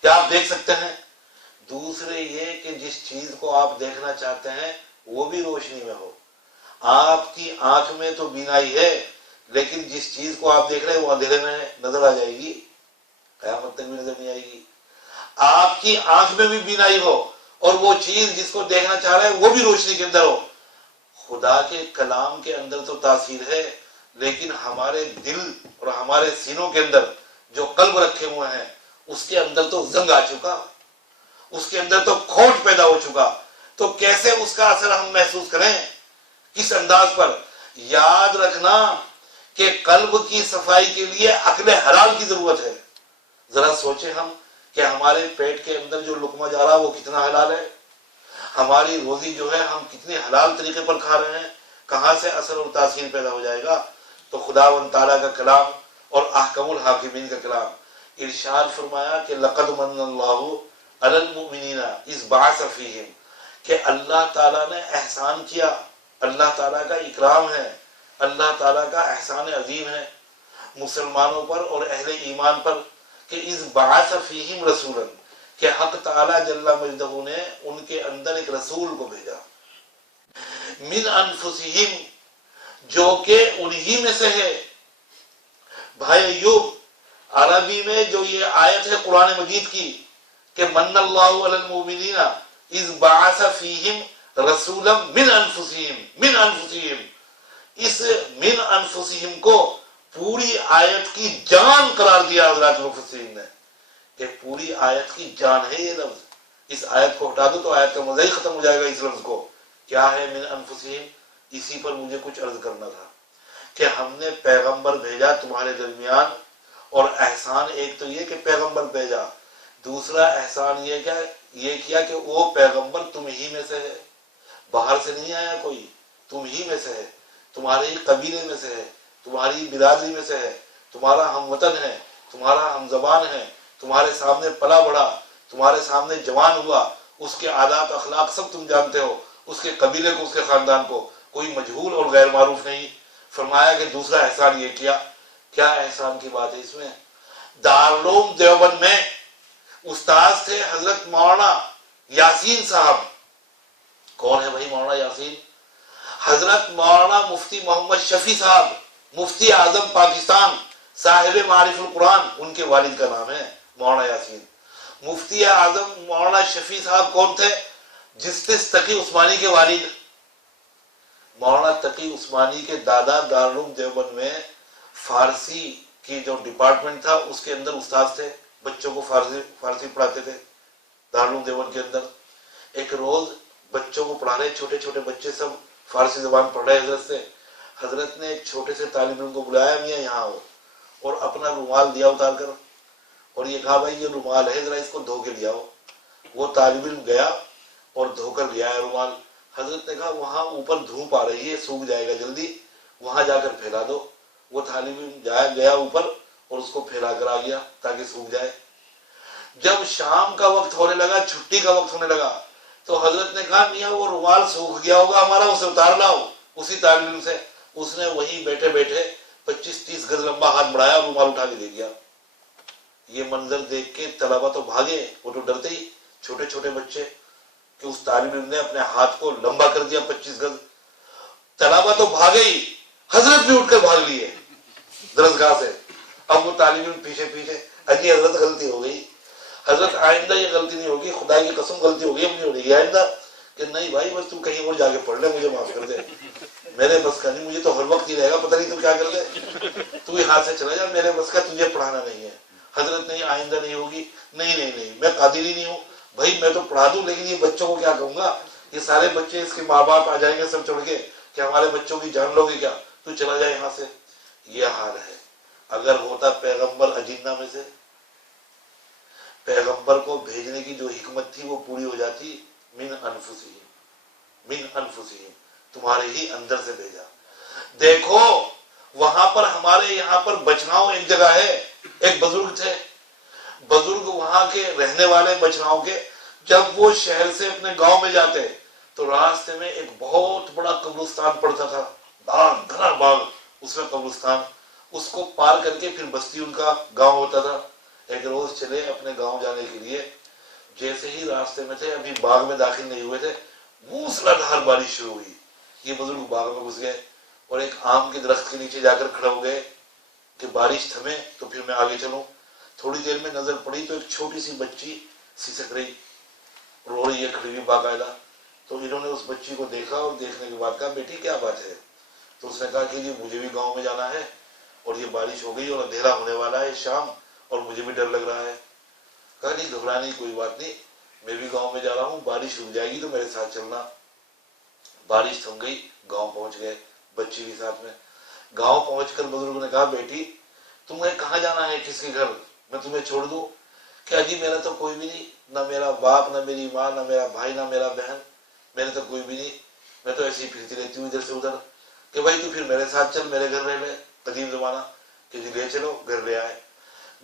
کہ آپ دیکھ سکتے ہیں. دوسرے یہ کہ جس چیز کو آپ دیکھنا چاہتے ہیں وہ بھی روشنی میں ہو. آپ کی آنکھ میں تو بینائی ہے, لیکن جس چیز کو آپ دیکھ رہے ہیں وہ اندھیرے میں نظر آ جائے گی, قیامت تک بھی نظر نہیں آئے گی. آپ کی آنکھ میں بھی بینائی ہو اور وہ چیز جس کو دیکھنا چاہ رہے ہیں وہ بھی روشنی کے اندر ہو. خدا کے کلام کے اندر تو تاثیر ہے, لیکن ہمارے دل اور ہمارے سینوں کے اندر جو قلب رکھے ہوئے ہیں اس کے اندر تو زنگ آ چکا, اس کے اندر تو کھوٹ پیدا ہو چکا. تو کیسے اس کا اثر ہم محسوس کریں, کس انداز پر؟ یاد رکھنا کہ قلب کی صفائی کے لیے عقل حلال کی ضرورت ہے. ذرا سوچیں ہم کہ ہمارے پیٹ کے اندر جو لقمہ جا رہا ہے وہ کتنا حلال ہے, ہماری روزی جو ہے ہم کتنے حلال طریقے پر کھا رہے ہیں, کہاں سے اثر اور تاثیر پیدا ہو جائے گا. تو خداوند تعالیٰ کا کلام اور احکم الحاکمین کا کلام, ارشاد فرمایا کہ لقد من اللہ علی المؤمنین اذ بعث فیہم, کہ اللہ تعالیٰ نے احسان کیا, اللہ تعالیٰ کا اکرام ہے, اللہ تعالیٰ کا احسان عظیم ہے مسلمانوں پر اور اہل ایمان پر, کہ اذ بعث فیہم رسولا, کہ حق تعالیٰ جل مجدہ نے ان کے اندر ایک رسول کو بھیجا, من انفسہم, جو کہ انہی میں سے ہے. بھائی ایوب, عربی میں جو یہ آیت ہے قرآن مجید کی کہ من اللہ علی المؤمنین اذ بعث فیہم رسولا من انفسہم, من انفسہم, اس من انفسہم کو پوری آیت کی جان قرار دیا حضرات مفسرین نے, کہ پوری آیت کی جان ہے یہ لفظ. اس آیت کو ہٹا دو تو آیت کا مزہ ہی ختم ہو جائے گا اس لفظ کو. کیا ہے من انفسہم؟ اسی پر مجھے کچھ عرض کرنا تھا کہ ہم نے پیغمبر بھیجا تمہارے درمیان, اور احسان ایک تو یہ کہ پیغمبر بھیجا, دوسرا احسان یہ کیا کہ وہ پیغمبر تم ہی میں سے ہے, باہر سے نہیں آیا کوئی, تم ہی میں سے ہے, تمہارے ہی قبیلے میں سے ہے, تمہاری برادری میں سے ہے, تمہارا ہم وطن ہے, تمہارا ہم زبان ہے, تمہارے سامنے پلا بڑھا, تمہارے سامنے جوان ہوا, اس کے عادات اخلاق سب تم جانتے ہو, اس کے قبیلے کو, اس کے خاندان کو, کوئی مجہول اور غیر معروف نہیں. فرمایا کہ دوسرا احسان یہ کیا. کیا احسان کی بات ہے اس میں؟ دارالعلوم دیوبند میں استاد تھے حضرت مولانا یاسین صاحب. کون ہے بھائی مولانا یاسین؟ حضرت مولانا مفتی محمد شفیع صاحب, مفتی اعظم پاکستان, صاحب معارف القرآن, ان کے والد کا نام ہے مولانا یاسین. مفتی اعظم مولانا شفیع صاحب کون تھے؟ جسٹس تقی عثمانی کے والد. مولانا تقی عثمانی کے دادا دارالعلوم دیوبند میں فارسی کی جو ڈپارٹمنٹ تھا اس کے اندر استاد تھے، بچوں کو فارسی پڑھاتے تھے دارالعلوم دیوبند کے اندر۔ ایک روز بچوں کو پڑھا رہے، چھوٹے چھوٹے بچے سب فارسی زبان پڑھ رہے حضرت سے۔ حضرت نے ایک چھوٹے سے طالب علم کو بلایا، میاں یہاں آؤ، اور اپنا رومال دیا اتار کر، اور یہ کہا بھائی یہ رومال ہے، ذرا اس کو دھو کے لے آؤ۔ وہ طالب علم گیا اور دھو کر لے آیا رومال۔ حضرت نے کہا وہاں اوپر دھوپ آ رہی ہے، سوکھ جائے گا جلدی، وہاں جا کر پھیلا دو۔ وہ طالب علم گیا اوپر اور اس کو پھیلا کر آ گیا تاکہ سوکھ جائے۔ جب شام کا وقت ہونے لگا، چھٹی کا وقت ہونے لگا، تو حضرت نے کہا میاں وہ رومال سوکھ گیا ہوگا ہمارا، اسے اتار لاؤ اسی طالب علم سے۔ اس نے وہیں بیٹھے بیٹھے 25-30 گز لمبا ہاتھ بڑھایا اور رومال اٹھا کے دے دیا۔ یہ منظر دیکھ کے طلبہ تو بھاگے، وہ تو ڈرتے ہی چھوٹے چھوٹے بچے کہ اس طالب علم نے اپنے ہاتھ کو لمبا کر دیا 25 گز۔ طلبہ تو بھاگے ہی، حضرت بھی اٹھ کر بھاگ لیے درسگاہ سے۔ اب وہ طالب علم پیچھے پیچھے، اجی حضرت غلطی ہو گئی، حضرت آئندہ یہ غلطی نہیں ہوگی، خدا کی قسم غلطی ہو گئی، اب نہیں ہو رہی آئندہ۔ کہ نہیں بھائی بس تو کہیں اور جا کے پڑھ لے، مجھے معاف کر دے، میرے بس کا نہیں، مجھے تو ہر وقت ہی رہے گا، پتہ نہیں تو کیا کر دے، تو یہاں سے چلا جا، میرے بس کا تجھے پڑھانا نہیں ہے۔ حضرت نہیں آئندہ نہیں ہوگی، نہیں میں قادر ہی نہیں ہوں بھائی، میں تو پڑھا دوں لیکن یہ بچوں کو کیا کہوں گا، یہ سارے بچے اس کے ماں باپ آ جائیں گے سب چڑھ کے کہ ہمارے بچوں کی جان لو گے کیا، تو چلا جائے یہاں سے۔ یہ حال ہے۔ اگر ہوتا پیغمبر اجنہ میں سے، پیغمبر کو بھیجنے کی جو حکمت تھی وہ پوری ہو جاتی، من انفسہم، تمہارے ہی اندر سے بھیجا۔ دیکھو وہاں پر ہمارے یہاں پر بچناؤ ایک جگہ ہے، ایک بزرگ تھے، بزرگ وہاں کے رہنے والے بچناؤ کے، جب وہ شہر سے اپنے گاؤں میں جاتے تو راستے میں ایک بہت بڑا قبرستان پڑتا تھا، باغ، گھنا باغ، اس میں قبرستان، اس کو پار کر کے پھر بستی ان کا گاؤں ہوتا تھا۔ ایک روز چلے اپنے گاؤں جانے کے لیے، جیسے ہی راستے میں تھے، ابھی باغ میں داخل نہیں ہوئے تھے، موسلادھار بارش شروع ہوئی۔ یہ بزرگ باغ میں گھس گئے اور ایک آم کے درخت کے نیچے جا کر کھڑے ہو گئے کہ بارش تھمے تو پھر میں آگے چلوں۔ تھوڑی دیر میں نظر پڑی تو ایک چھوٹی سی بچی سسک رہی، رو رہی ہے کھڑی ہوئی باقاعدہ۔ تو انہوں نے اس بچی کو دیکھا اور دیکھنے کے بعد کہا بیٹی کیا بات ہے؟ تو اس نے کہا کہ جی مجھے بھی گاؤں میں جانا ہے اور یہ بارش ہو گئی اور اندھیرا ہونے والا ہے شام، اور مجھے بھی ڈر لگ رہا ہے۔ کہا نہیں گھبرانے کی کوئی بات نہیں، میں بھی گاؤں میں جا رہا ہوں، بارش رک جائے گی تو میرے ساتھ چلنا۔ بارش تھم گئی، گاؤں پہنچ گئے، بچی بھی ساتھ میں۔ گاؤں پہنچ کر بزرگ نے کہا بیٹی تمہیں کہاں جانا ہے، کس کے گھر، میں تمہیں چھوڑ دوں؟ کہ جی میرا تو کوئی بھی نہیں، نہ میرا باپ، نہ میری ماں، نہ میرا بھائی، نہ میرا بہن، میرے تو کوئی بھی نہیں، میں تو ایسے ہی پھرتی رہتی ہوں ادھر سے ادھر۔ کہ بھائی تو پھر میرے ساتھ چل، میرے گھر رہ لے، قدیم زمانہ کہ جی لے چلو، گھر لے آئے۔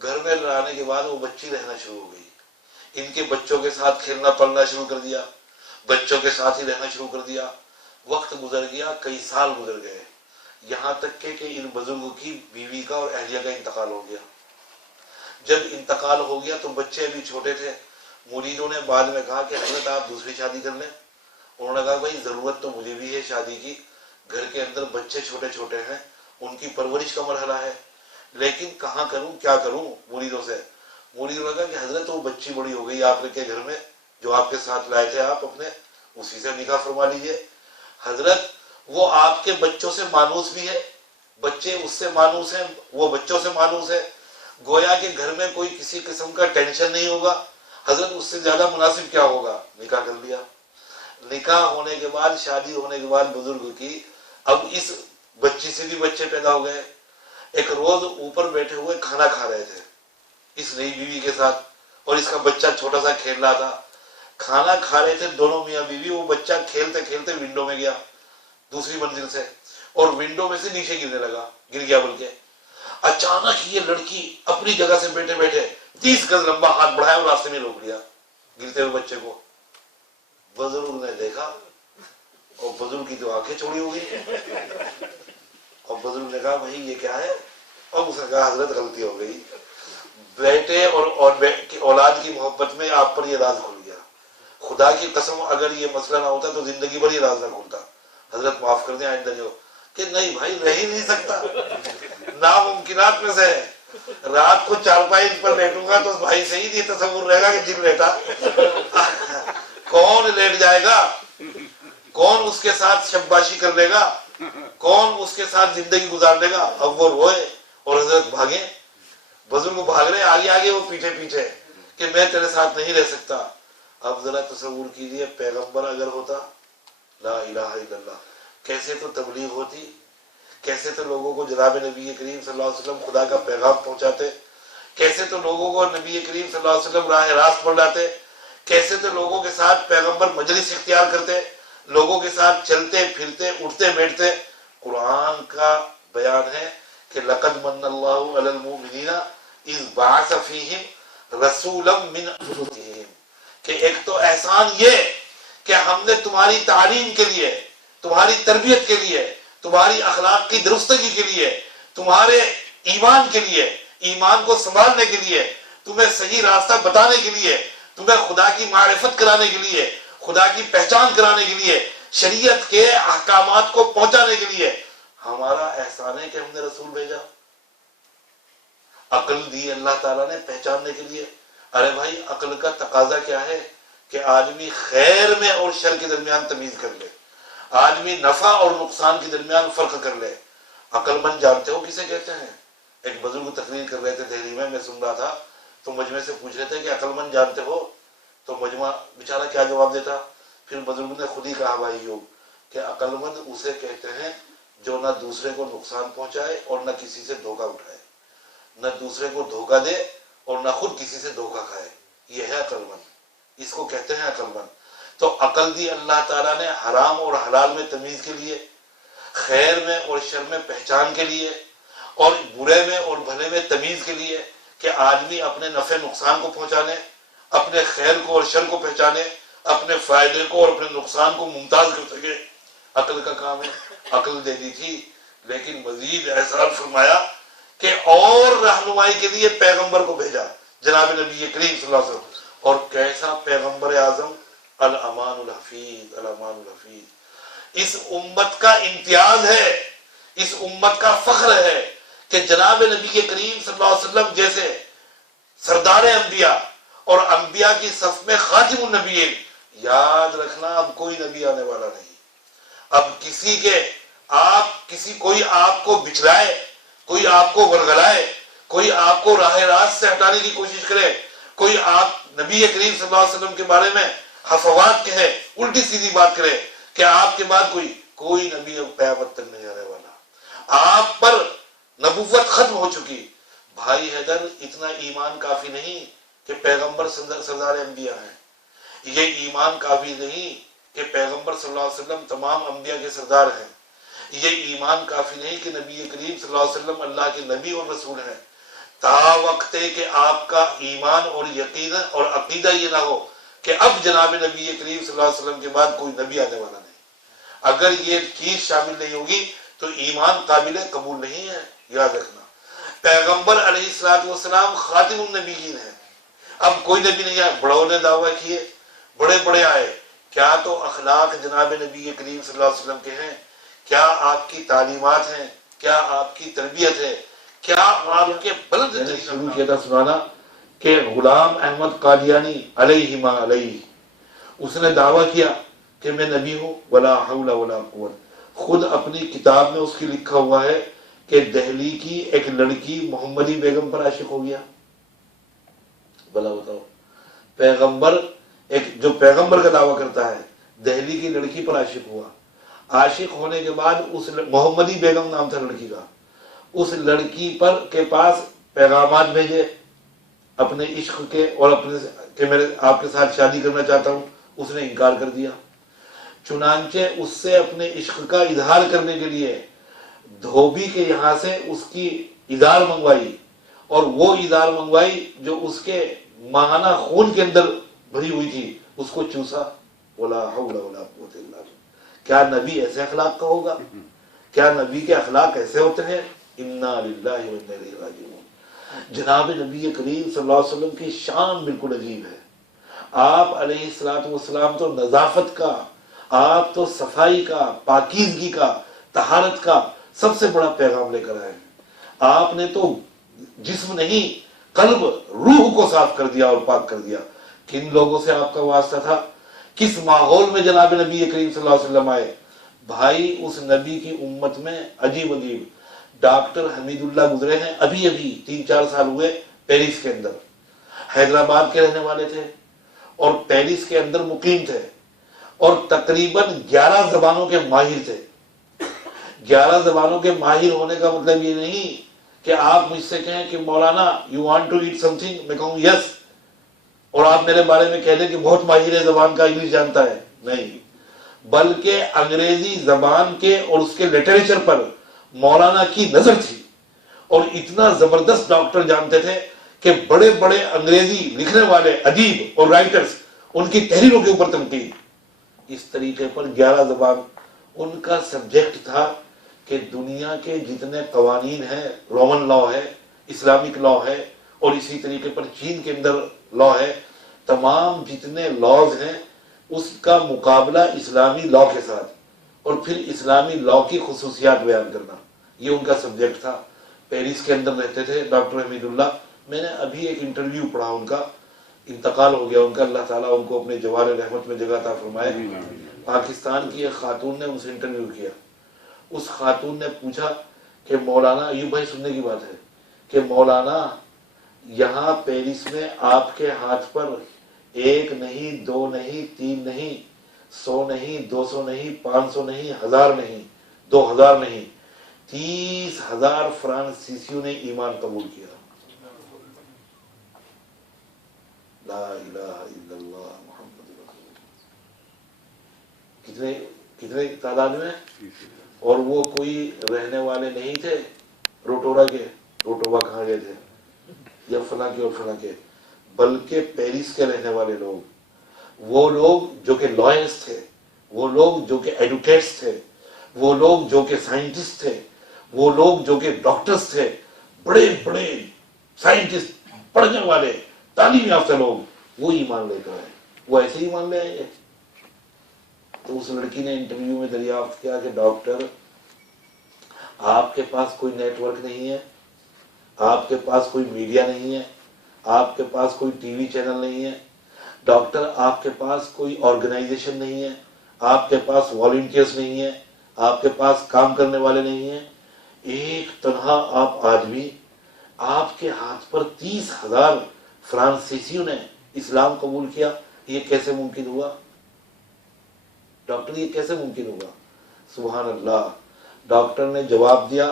گھر میں لانے کے بعد وہ بچی رہنا شروع ہو گئی، ان کے بچوں کے ساتھ کھیلنا پڑھنا شروع کر دیا، بچوں کے ساتھ ہی رہنا شروع کر دیا۔ وقت گزر گیا، کئی سال گزر گئے، یہاں تک کہ ان بزرگوں کی بیوی کا اور اہلیہ کا انتقال ہو گیا۔ جب انتقال ہو گیا تو بچے ابھی چھوٹے تھے، مریدوں نے بعد میں کہا کہ حضرت آپ دوسری شادی کر لیں۔ انہوں نے کہا بھائی ضرورت تو مجھے بھی ہے شادی کی، گھر کے اندر بچے چھوٹے چھوٹے ہیں، ان کی پرورش کا مرحلہ ہے، لیکن کہاں کروں، کیا کروں مریدوں سے۔ مریدوں نے کہا کہ حضرت وہ بچی بڑی ہو گئی آپ کے گھر میں، جو آپ کے ساتھ لائے تھے آپ اپنے، اسی سے نکاح فرما لیجئے۔ حضرت وہ آپ کے بچوں سے مانوس بھی ہے، بچے اس سے مانوس ہیں، وہ بچوں سے مانوس ہے، گویا کہ گھر میں کوئی کسی قسم کا ٹینشن نہیں ہوگا۔ حضرت اس سے زیادہ مناسب کیا ہوگا، نکاح کر لیا۔ نکاح ہونے کے بعد، شادی ہونے کے بعد بزرگ کی، اب اس بچی سے بھی بچے پیدا ہو گئے۔ ایک روز اوپر بیٹھے ہوئے کھانا کھا رہے تھے اس نئی بیوی کے ساتھ، اور اس کا بچہ چھوٹا سا کھیل رہا تھا۔ کھانا کھا رہے تھے دونوں میاں بیوی، وہ بچہ کھیلتے کھیلتے ونڈو میں گیا دوسری منزل سے، اور ونڈو میں سے نیچے گرنے لگا، گر گیا بلکہ۔ اچانک یہ لڑکی اپنی جگہ سے بیٹھے بیٹھے 30 گز لمبا ہاتھ بڑھایا اور راستے میں روک لیا گرتے ہوئے بچے کو۔ بزرگ نے دیکھا اور بزرگ کی تو آنکھیں چوڑی ہو گئی، اور بزرگ نے کہا بھائی یہ کیا ہے؟ اور اس نے کہا حضرت غلطی ہو گئی، بیٹے اور اولاد کی محبت میں آپ پر یہ راز کھل گیا، خدا کی قسم اگر یہ مسئلہ نہ ہوتا تو زندگی بھر یہ راز نہ کھلتا، حضرت معاف کر دیں آئندہ نہیں ہو۔ کہ نہیں بھائی رہ ہی نہیں سکتا، ناممکنات میں سے ہے، رات کو چارپائی پر لیٹوں گا تو بھائی سے ہی یہ تصور رہے گا کہ جن لیٹا، کون لیٹ جائے گا، کون اس کے ساتھ شباشی کر لے گا، کون اس کے ساتھ زندگی گزار لے گا؟ اب وہ روئے اور حضرت بھاگے، بزرگ بھاگ رہے آگے آگے، وہ پیچھے پیچھے کہ میں تیرے ساتھ نہیں رہ سکتا۔ اب ذرا تصور کیجئے پیغمبر اگر ہوتا، لا الہ الا اللہ، کیسے تو تبلیغ ہوتی، کیسے تو لوگوں کو جناب نبی کریم صلی اللہ علیہ وسلم خدا کا پیغام پہنچاتے، کیسے تو لوگوں کو نبی کریم صلی اللہ علیہ وسلم راہ راست پڑھاتے، کیسے تو لوگوں کے ساتھ پیغمبر مجلس اختیار کرتے، لوگوں کے ساتھ چلتے پھرتے اٹھتے بیٹھتے۔ قرآن کا بیان ہے کہ لقد من اللہ علی المؤمنین اذ بعث فیہم رسولا من انفسہم، کہ ایک تو احسان یہ کہ ہم نے تمہاری تعلیم کے لیے، تمہاری تربیت کے لیے، تمہاری اخلاق کی درستگی کے لیے، تمہارے ایمان کے لیے، ایمان کو سنبھالنے کے لیے، تمہیں صحیح راستہ بتانے کے لیے، تمہیں خدا کی معرفت کرانے کے لیے، خدا کی پہچان کرانے کے لیے، شریعت کے احکامات کو پہنچانے کے لیے ہمارا احسان ہے کہ ہم نے رسول بھیجا۔ عقل دی اللہ تعالیٰ نے پہچاننے کے لیے۔ ارے بھائی عقل کا تقاضا کیا ہے کہ آدمی خیر میں اور شر کے درمیان تمیز کر لے، آدمی نفع اور نقصان کے درمیان فرق کر لے۔ عقل مند جانتے ہو کسے کہتے ہیں؟ ایک بزرگ تقریر کر رہے تھے دہلی میں سن رہا تھا، تو مجمع سے پوچھ رہے تھے کہ عقل مند جانتے ہو؟ تو مجمع بیچارہ کیا جواب دیتا؟ پھر بزرگ نے خود ہی کہا بھائی یوں کہ عقل مند اسے کہتے ہیں جو نہ دوسرے کو نقصان پہنچائے اور نہ کسی سے دھوکہ اٹھائے، نہ دوسرے کو دھوکہ دے اور نہ خود کسی سے دھوکہ کھائے، یہ ہے عقل مند، اس کو کہتے ہیں عقل مند۔ تو عقل دی اللہ تعالیٰ نے حرام اور حلال میں تمیز کے لیے، خیر میں اور شر میں پہچان کے لیے، اور برے میں اور بھلے میں تمیز کے لیے، کہ آدمی اپنے نفع نقصان کو پہنچانے، اپنے خیر کو اور شر کو پہچانے، اپنے فائدے کو اور اپنے نقصان کو ممتاز کر سکے۔ عقل کا کام ہے۔ عقل دے دی تھی، لیکن مزید احسان فرمایا کہ اور رہنمائی کے لیے پیغمبر کو بھیجا، جناب نبی کریم صلی اللہ علیہ وسلم۔ اور کیسا پیغمبر اعظم، الامان الحفیظ، الامان الحفیظ۔ اس امت کا امتیاز ہے، اس امت کا فخر ہے کہ جناب نبی کریم صلی اللہ علیہ وسلم جیسے سردار انبیاء اور انبیاء کی صف میں خاتم النبیین، یاد رکھنا اب کوئی نبی آنے والا نہیں۔ اب کوئی آپ کو بچھلائے، کوئی آپ کو ورگلائے، کوئی آپ کو راہ راست سے ہٹانے کی کوشش کرے، کوئی آپ نبی کریم صلی اللہ علیہ وسلم کے بارے میں حفوات کہے، الٹی سیدھی بات کرے کہ آپ کے بعد کوئی نبی اب قیامت تک نہیں آنے والا، آپ پر نبوت ختم ہو چکی۔ بھائی حیدر، اتنا ایمان کافی نہیں کہ پیغمبر سردار انبیاء ہیں، یہ ایمان کافی نہیں کہ پیغمبر صلی اللہ علیہ وسلم تمام انبیاء کے سردار ہیں، یہ ایمان کافی نہیں کہ نبی کریم صلی اللہ علیہ وسلم اللہ کے نبی اور رسول ہیں، تا وقت کہ آپ کا ایمان اور یقین اور عقیدہ یہ نہ ہو کہ اب جناب نبی کریم صلی اللہ علیہ وسلم کے بعد کوئی نبی آنے والا نہیں۔ اگر یہ چیز شامل نہیں ہوگی تو ایمان قابل قبول نہیں ہے، یاد رکھنا۔ پیغمبر علیہ الصلوۃ والسلام خاتم النبیین ہیں، اب کوئی نبی نہیں آیا۔ بڑوں نے دعویٰ کیے، بڑے آئے، کیا تو اخلاق جناب نبی کریم صلی اللہ علیہ وسلم کے ہیں؟ کیا آپ کی تعلیمات ہیں؟ کیا آپ کی تربیت ہے؟ کیا آپ کے بلند شروع کیا تھا سنانا کہ غلام احمد قادیانی علیہ ما علیہ، اس نے دعویٰ کیا کہ میں نبی ہوں، ولا حول ولا قوت۔ خود اپنی کتاب میں اس کی لکھا ہوا ہے کہ دہلی کی ایک لڑکی محمدی بیگم پر عاشق ہو گیا۔ بلا بتاؤ، جو پیغمبر کا دعویٰ کرتا ہے دہلی کی لڑکی پر عاشق ہوا، عاشق ہونے کے بعد اس محمدی بیگم نام تھا لڑکی کا، اس لڑکی پر کے پاس پیغامات بھیجے اپنے عشق کے اور کہ میں آپ کے ساتھ شادی کرنا چاہتا ہوں، اس نے انکار کر دیا۔ چنانچہ اس سے اپنے عشق کا اظہار کرنے کے لیے دھوبی کے یہاں سے اس کی ادار منگوائی، اور وہ ادار منگوائی جو اس کے ماہانہ خون کے اندر بھری ہوئی تھی، اس کو چوسا۔ ولا حول ولا قوت الا باللہ۔ کیا نبی ایسے اخلاق کا ہوگا؟ کیا نبی کے اخلاق ایسے ہوتے ہیں؟ انا للہ و انا الیہ راجعون۔ جناب نبی کریم صلی اللہ علیہ وسلم کی شان بالکل عجیب ہے۔ آپ علیہ الصلوۃ والسلام تو نظافت کا، آپ تو صفائی کا، پاکیزگی کا، طہارت کا سب سے بڑا پیغام لے کر آئے ہیں۔ آپ نے تو جسم نہیں قلب، روح کو صاف کر دیا اور پاک کر دیا۔ کن لوگوں سے آپ کا واسطہ تھا؟ کس ماحول میں جناب نبی کریم صلی اللہ علیہ وسلم آئے. بھائی اس نبی کی امت میں عجیب عجیب ڈاکٹر حمید اللہ گزرے ہیں ابھی 3-4 سال ہوئے پیرس کے اندر. حیدرآباد کے رہنے والے تھے اور پیرس کے اندر مقیم تھے اور تقریباً 11 زبانوں کے ماہر تھے. 11 زبانوں کے ماہر ہونے کا مطلب یہ نہیں کہ آپ مجھ سے کہیں کہ Maulana you want to eat something, میں کہوں یس, اور آپ میرے بارے میں کہہ دیں کہ بہت ماہر ہے زبان کا, انگلش جانتا ہے. نہیں, بلکہ انگریزی زبان کے اور اس کے لٹریچر پر مولانا کی نظر تھی اور اتنا زبردست ڈاکٹر جانتے تھے کہ بڑے بڑے انگریزی لکھنے والے ادیب اور رائٹرز ان کی تحریروں کے اوپر تنقید. اس طریقے پر 11 زبان ان کا سبجیکٹ تھا کہ دنیا کے جتنے قوانین ہیں, رومن لا ہے, اسلامک لا ہے, اور اسی طریقے پر چین کے اندر لا ہے, تمام جتنے لاز ہیں اس کا مقابلہ اسلامی لا کے ساتھ اور پھر اسلامی لا کی خصوصیات بیان کرنا, یہ ان کا سبجیکٹ تھا. پیرس کے اندر رہتے تھے ڈاکٹر حمید اللہ. میں نے ابھی ایک انٹرویو پڑھا, ان کا انتقال ہو گیا ان کا, اللہ تعالیٰ ان کو اپنے جوار رحمت میں جگہ عطا فرمائے. پاکستان کی ایک خاتون نے ان سے انٹرویو کیا. اس خاتون نے پوچھا کہ مولانا, ایوب بھائی سننے کی بات ہے, کہ مولانا یہاں پیرس میں آپ کے ہاتھ پر 1 نہیں 2 نہیں 3 نہیں 100 نہیں 200 نہیں 500 نہیں 1000 نہیں 2000 نہیں 30,000 فرانسیسیوں نے ایمان قبول کیا. لا الہ الا اللہ محمد رسول اللہ. کتنے تعداد میں, اور وہ کوئی رہنے والے نہیں تھے روٹورا کے, روٹووا کہاں گئے تھے, یا فلاں کے اور فلاں کے, بلکہ پیرس کے رہنے والے لوگ, وہ لوگ جو کہ لائرز تھے, وہ لوگ جو کہ ایڈوکیٹس تھے, وہ لوگ جو کہ سائنٹسٹ تھے, وہ لوگ جو کہ ڈاکٹرز تھے, بڑے بڑے سائنٹسٹ, پڑھنے والے, تعلیم یافتہ لوگ, وہ ایمان لے کر آئے. وہ ایسے ایمان لے آئیں گے. تو اس لڑکی نے انٹرویو میں دریافت کیا کہ ڈاکٹر آپ کے پاس کوئی نیٹ ورک نہیں ہے, آپ کے پاس کوئی میڈیا نہیں ہے, آپ کے پاس کوئی ٹی وی چینل نہیں ہے, ڈاکٹر آپ کے پاس کوئی آرگنائزیشن نہیں ہے, آپ کے پاس والنٹیئرز نہیں ہے, آپ کے پاس کام کرنے والے نہیں ہیں, ایک تنہا آپ آدمی, آپ کے ہاتھ پر 30,000 فرانسیسیوں نے اسلام قبول کیا, یہ کیسے ممکن ہوا؟ ڈاکٹر یہ کیسے ممکن ہوگا؟ سبحان اللہ. ڈاکٹر نے جواب دیا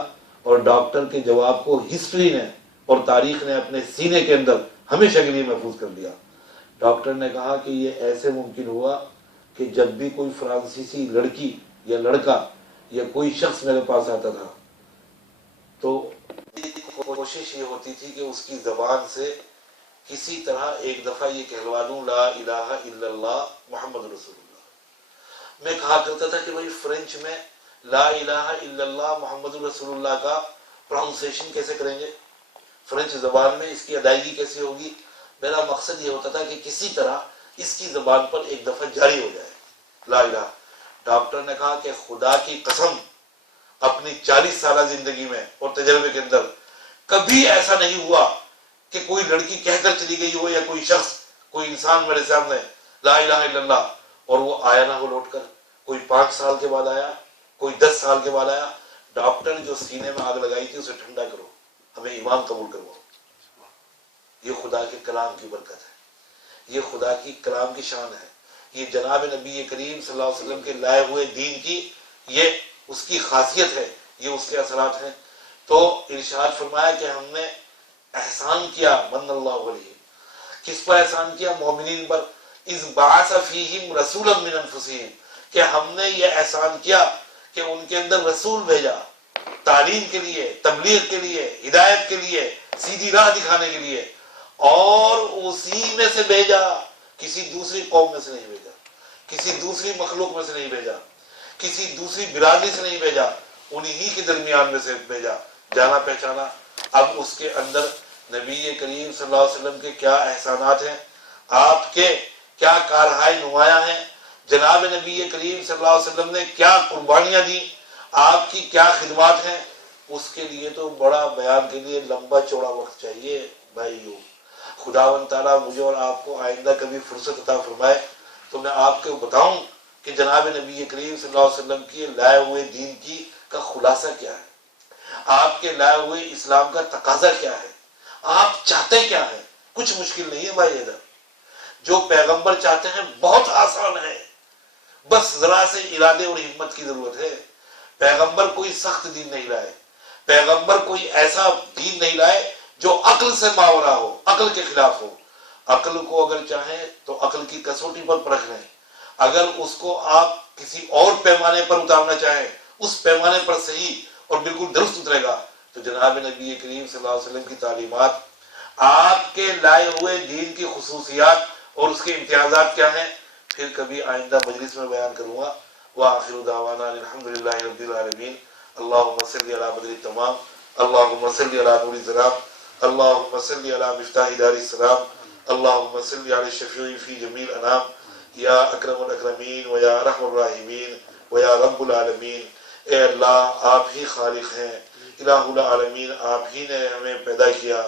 اور ڈاکٹر کے جواب کو ہسٹری نے اور تاریخ نے اپنے سینے کے اندر ہمیشہ کے لیے محفوظ کر دیا. ڈاکٹر نے کہا کہ یہ ایسے ممکن ہوا کہ جب بھی کوئی فرانسیسی لڑکی یا لڑکا یا کوئی شخص میرے پاس آتا تھا تو کوشش یہ ہوتی تھی کہ اس کی زبان سے کسی طرح ایک دفعہ یہ کہلوا دوں لا الہ الا اللہ محمد رسول اللہ. میں کہا کرتا تھا کہ بھائی فرینچ میں لا الہ الا اللہ محمد رسول اللہ کا پروننسیشن کیسے کریں گے, فرینچ زبان میں اس کی ادائیگی کیسے ہوگی. میرا مقصد یہ ہوتا تھا کہ کسی طرح اس کی زبان پر ایک دفعہ جاری ہو جائے لا الہ. ڈاکٹر نے کہا کہ خدا کی قسم اپنی 40 سالہ زندگی میں اور تجربے کے اندر کبھی ایسا نہیں ہوا کہ کوئی لڑکی کہہ کر چلی گئی ہو یا کوئی شخص, کوئی انسان میرے سامنے لا الہ الا اللہ اور وہ آیا نہ ہو لوٹ کر. کوئی 5 سال کے بعد آیا, کوئی 10 سال کے بعد آیا. ڈاکٹر جو سینے میں آگ لگائی تھی اسے ٹھنڈا کرو, ہمیں ایمان قبول کرواؤ. یہ خدا کے کلام کی برکت ہے, یہ خدا کی کلام کی شان ہے, یہ جناب نبی کریم صلی اللہ علیہ وسلم کے لائے ہوئے دین کی یہ اس کی خاصیت ہے, یہ اس کے اثرات ہیں. تو ارشاد فرمایا کہ ہم نے احسان کیا, من اللہ علیہ, کس پر احسان کیا؟ مومنین پر. اذ بعث فیہم رسولا من انفسہم, کہ ہم نے یہ احسان کیا کہ ان کے اندر رسول بھیجا تعلیم کے لیے, تبلیغ کے لیے, ہدایت کے لیے, سیدھی راہ دکھانے کے لیے, اور اسی میں سے بھیجا, کسی دوسری قوم میں سے نہیں بھیجا, کسی دوسری مخلوق میں سے نہیں بھیجا, کسی دوسری برادری سے نہیں بھیجا, انہی کے درمیان میں سے بھیجا, جانا پہچانا. اب اس کے اندر نبی کریم صلی اللہ علیہ وسلم کے کیا احسانات ہیں, آپ کے کیا کارہائے نمایاں ہیں, جناب نبی کریم صلی اللہ علیہ وسلم نے کیا قربانیاں دی, آپ کی کیا خدمات ہیں, اس کے لیے تو بڑا بیان کے لیے لمبا چوڑا وقت چاہیے بھائیو. خداوند تعالیٰ مجھے اور آپ کو آئندہ کبھی فرصت عطا فرمائے تو میں آپ کو بتاؤں کہ جناب نبی کریم صلی اللہ علیہ وسلم کی لائے ہوئے دین کی کا خلاصہ کیا ہے، آپ کے لائے ہوئے اسلام کا تقاضا کیا ہے، آپ چاہتے کیا ہے؟ کچھ مشکل نہیں ہے بھائی، ادھر جو پیغمبر چاہتے ہیں بہت آسان ہے، بس ذرا سے ارادے اور ہمت کی ضرورت ہے۔ پیغمبر کوئی سخت دین نہیں لائے، پیغمبر کوئی ایسا دین نہیں لائے جو عقل سے ماورا ہو، عقل کے خلاف ہو۔ عقل کو اگر چاہیں تو عقل کی کسوٹی پر پرکھ لیں، اگر اس کو آپ کسی اور پیمانے پر اتارنا چاہیں، اس پیمانے پر صحیح اور بالکل درست اترے گا۔ تو جناب نبی کریم صلی اللہ علیہ وسلم کی تعلیمات، آپ کے لائے ہوئے دین کی خصوصیات اور اس کے امتیازات کیا ہیں، پھر کبھی آئندہ مجلس میں بیان کروں گا۔ وآخر دعوانا الحمدللہ رب العالمین۔ اللہم صلی علی بدر التمام، اللہم صلی علی نور الظلام، اللہم صلی علی مفتاح دار السلام، اللہم صلی علی الشفیع فی جمیع الانام، یا اکرم الاکرمین و یا ارحم الراحمین و یا رب العالمین۔ اے اللہ، آپ ہی خالق ہیں، الہ العالمین، آپ ہی نے ہمیں پیدا کیا،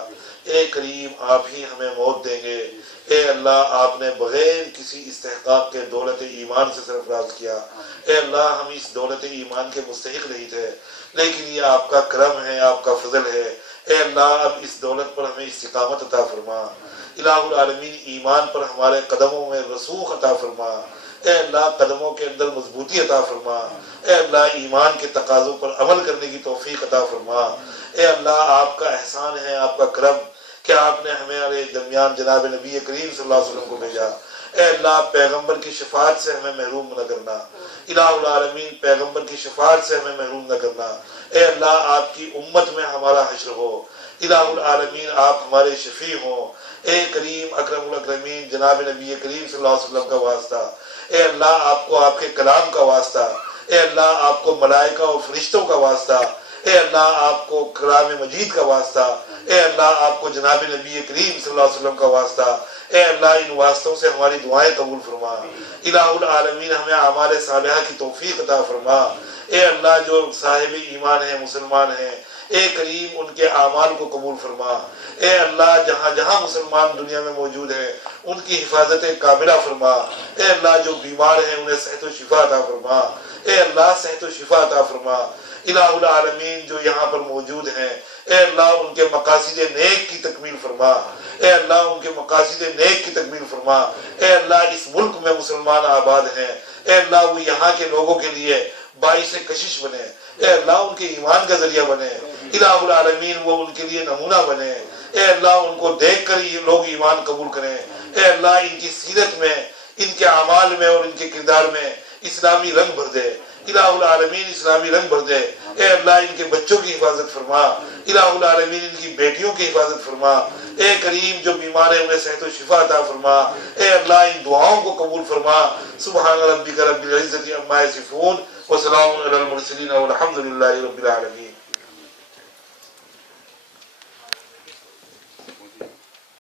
اے کریم آپ ہی ہمیں موت دیں گے۔ اے اللہ، آپ نے بغیر کسی استحقاق کے دولت ایمان سے سرفراز کیا۔ اے اللہ، ہم اس دولت ایمان کے مستحق نہیں تھے، لیکن یہ آپ کا کرم ہے، آپ کا فضل ہے۔ اے اللہ، اب اس دولت پر ہمیں استقامت عطا فرما۔ الہ العالمین، ایمان پر ہمارے قدموں میں رسوخ عطا فرما۔ اے اللہ، قدموں کے اندر مضبوطی عطا فرما۔ اے اللہ، ایمان کے تقاضوں پر عمل کرنے کی توفیق عطا فرما۔ اے اللہ، آپ کا احسان ہے، آپ کا کرم کہ آپ نے ہمارے درمیان جناب نبی کریم صلی اللہ علیہ وسلم کو بھیجا۔ اے اللہ، پیغمبر کی شفاعت سے ہمیں محروم نہ کرنا۔ الہ العالمین، پیغمبر کی شفاعت سے ہمیں محروم نہ کرنا۔ اے اللہ، آپ کی امت میں ہمارا حشر ہو۔ الہ العالمین، آپ ہمارے شفیع ہوں۔ اے کریم اکرم الاکرمین، جناب نبی کریم صلی اللہ علیہ وسلم کا واسطہ، اے اللہ آپ کو آپ کے کلام کا واسطہ، اے اللہ آپ کو ملائکہ اور فرشتوں کا واسطہ، اے اللہ آپ کو کلام مجید کا واسطہ، اے اللہ آپ کو جناب نبی کریم صلی اللہ علیہ وسلم کا واسطہ۔ اے اللہ، ان واسطوں سے ہماری دعائیں قبول فرما۔ الہ العالمین، ہمیں اعمال صالحہ کی توفیق عطا فرما۔ اے اللہ، جو صاحب ایمان ہیں، مسلمان ہیں، اے کریم ان کے اعمال کو قبول فرما۔ اے اللہ، جہاں جہاں مسلمان دنیا میں موجود ہیں ان کی حفاظت کاملہ فرما۔ اے اللہ، جو بیمار ہیں انہیں صحت و شفا عطا فرما۔ اے اللہ، صحت و شفا عطا فرما۔ الہ العالمین، جو یہاں پر موجود ہیں، اے اللہ ان کے مقاصد نیک کی تکمیل فرما۔ اے اللہ، ان کے مقاصد نیک کی تکمیل فرما۔ اے اللہ، اس ملک میں مسلمان آباد ہیں، اے اللہ وہ یہاں کے لوگوں کے لیے باعث کشش بنے، اے اللہ ان کے ایمان کا ذریعہ بنے۔ الہ العالمین، وہ ان کے لیے نمونہ بنے۔ اے اللہ، ان کو دیکھ کر یہ لوگ ایمان قبول کریں۔ اے اللہ، ان کی سیرت میں، ان کے اعمال میں اور ان کے کردار میں اسلامی رنگ بھر دے۔ الہ العالمین، اسلامی رنگ بھر دے۔ اے اللہ، ان کے بچوں کی حفاظت فرما۔ الہ العالمین، ان کی بیٹیوں کی حفاظت فرما۔ اے کریم، جو بیمار ہیں انہیں صحت و شفا عطا فرما۔ اے اللہ، ان دعاؤں کو قبول فرما۔ سبحان ربک رب العزت عما یصفون وسلام علی المرسلین والحمد للہ رب العالمین۔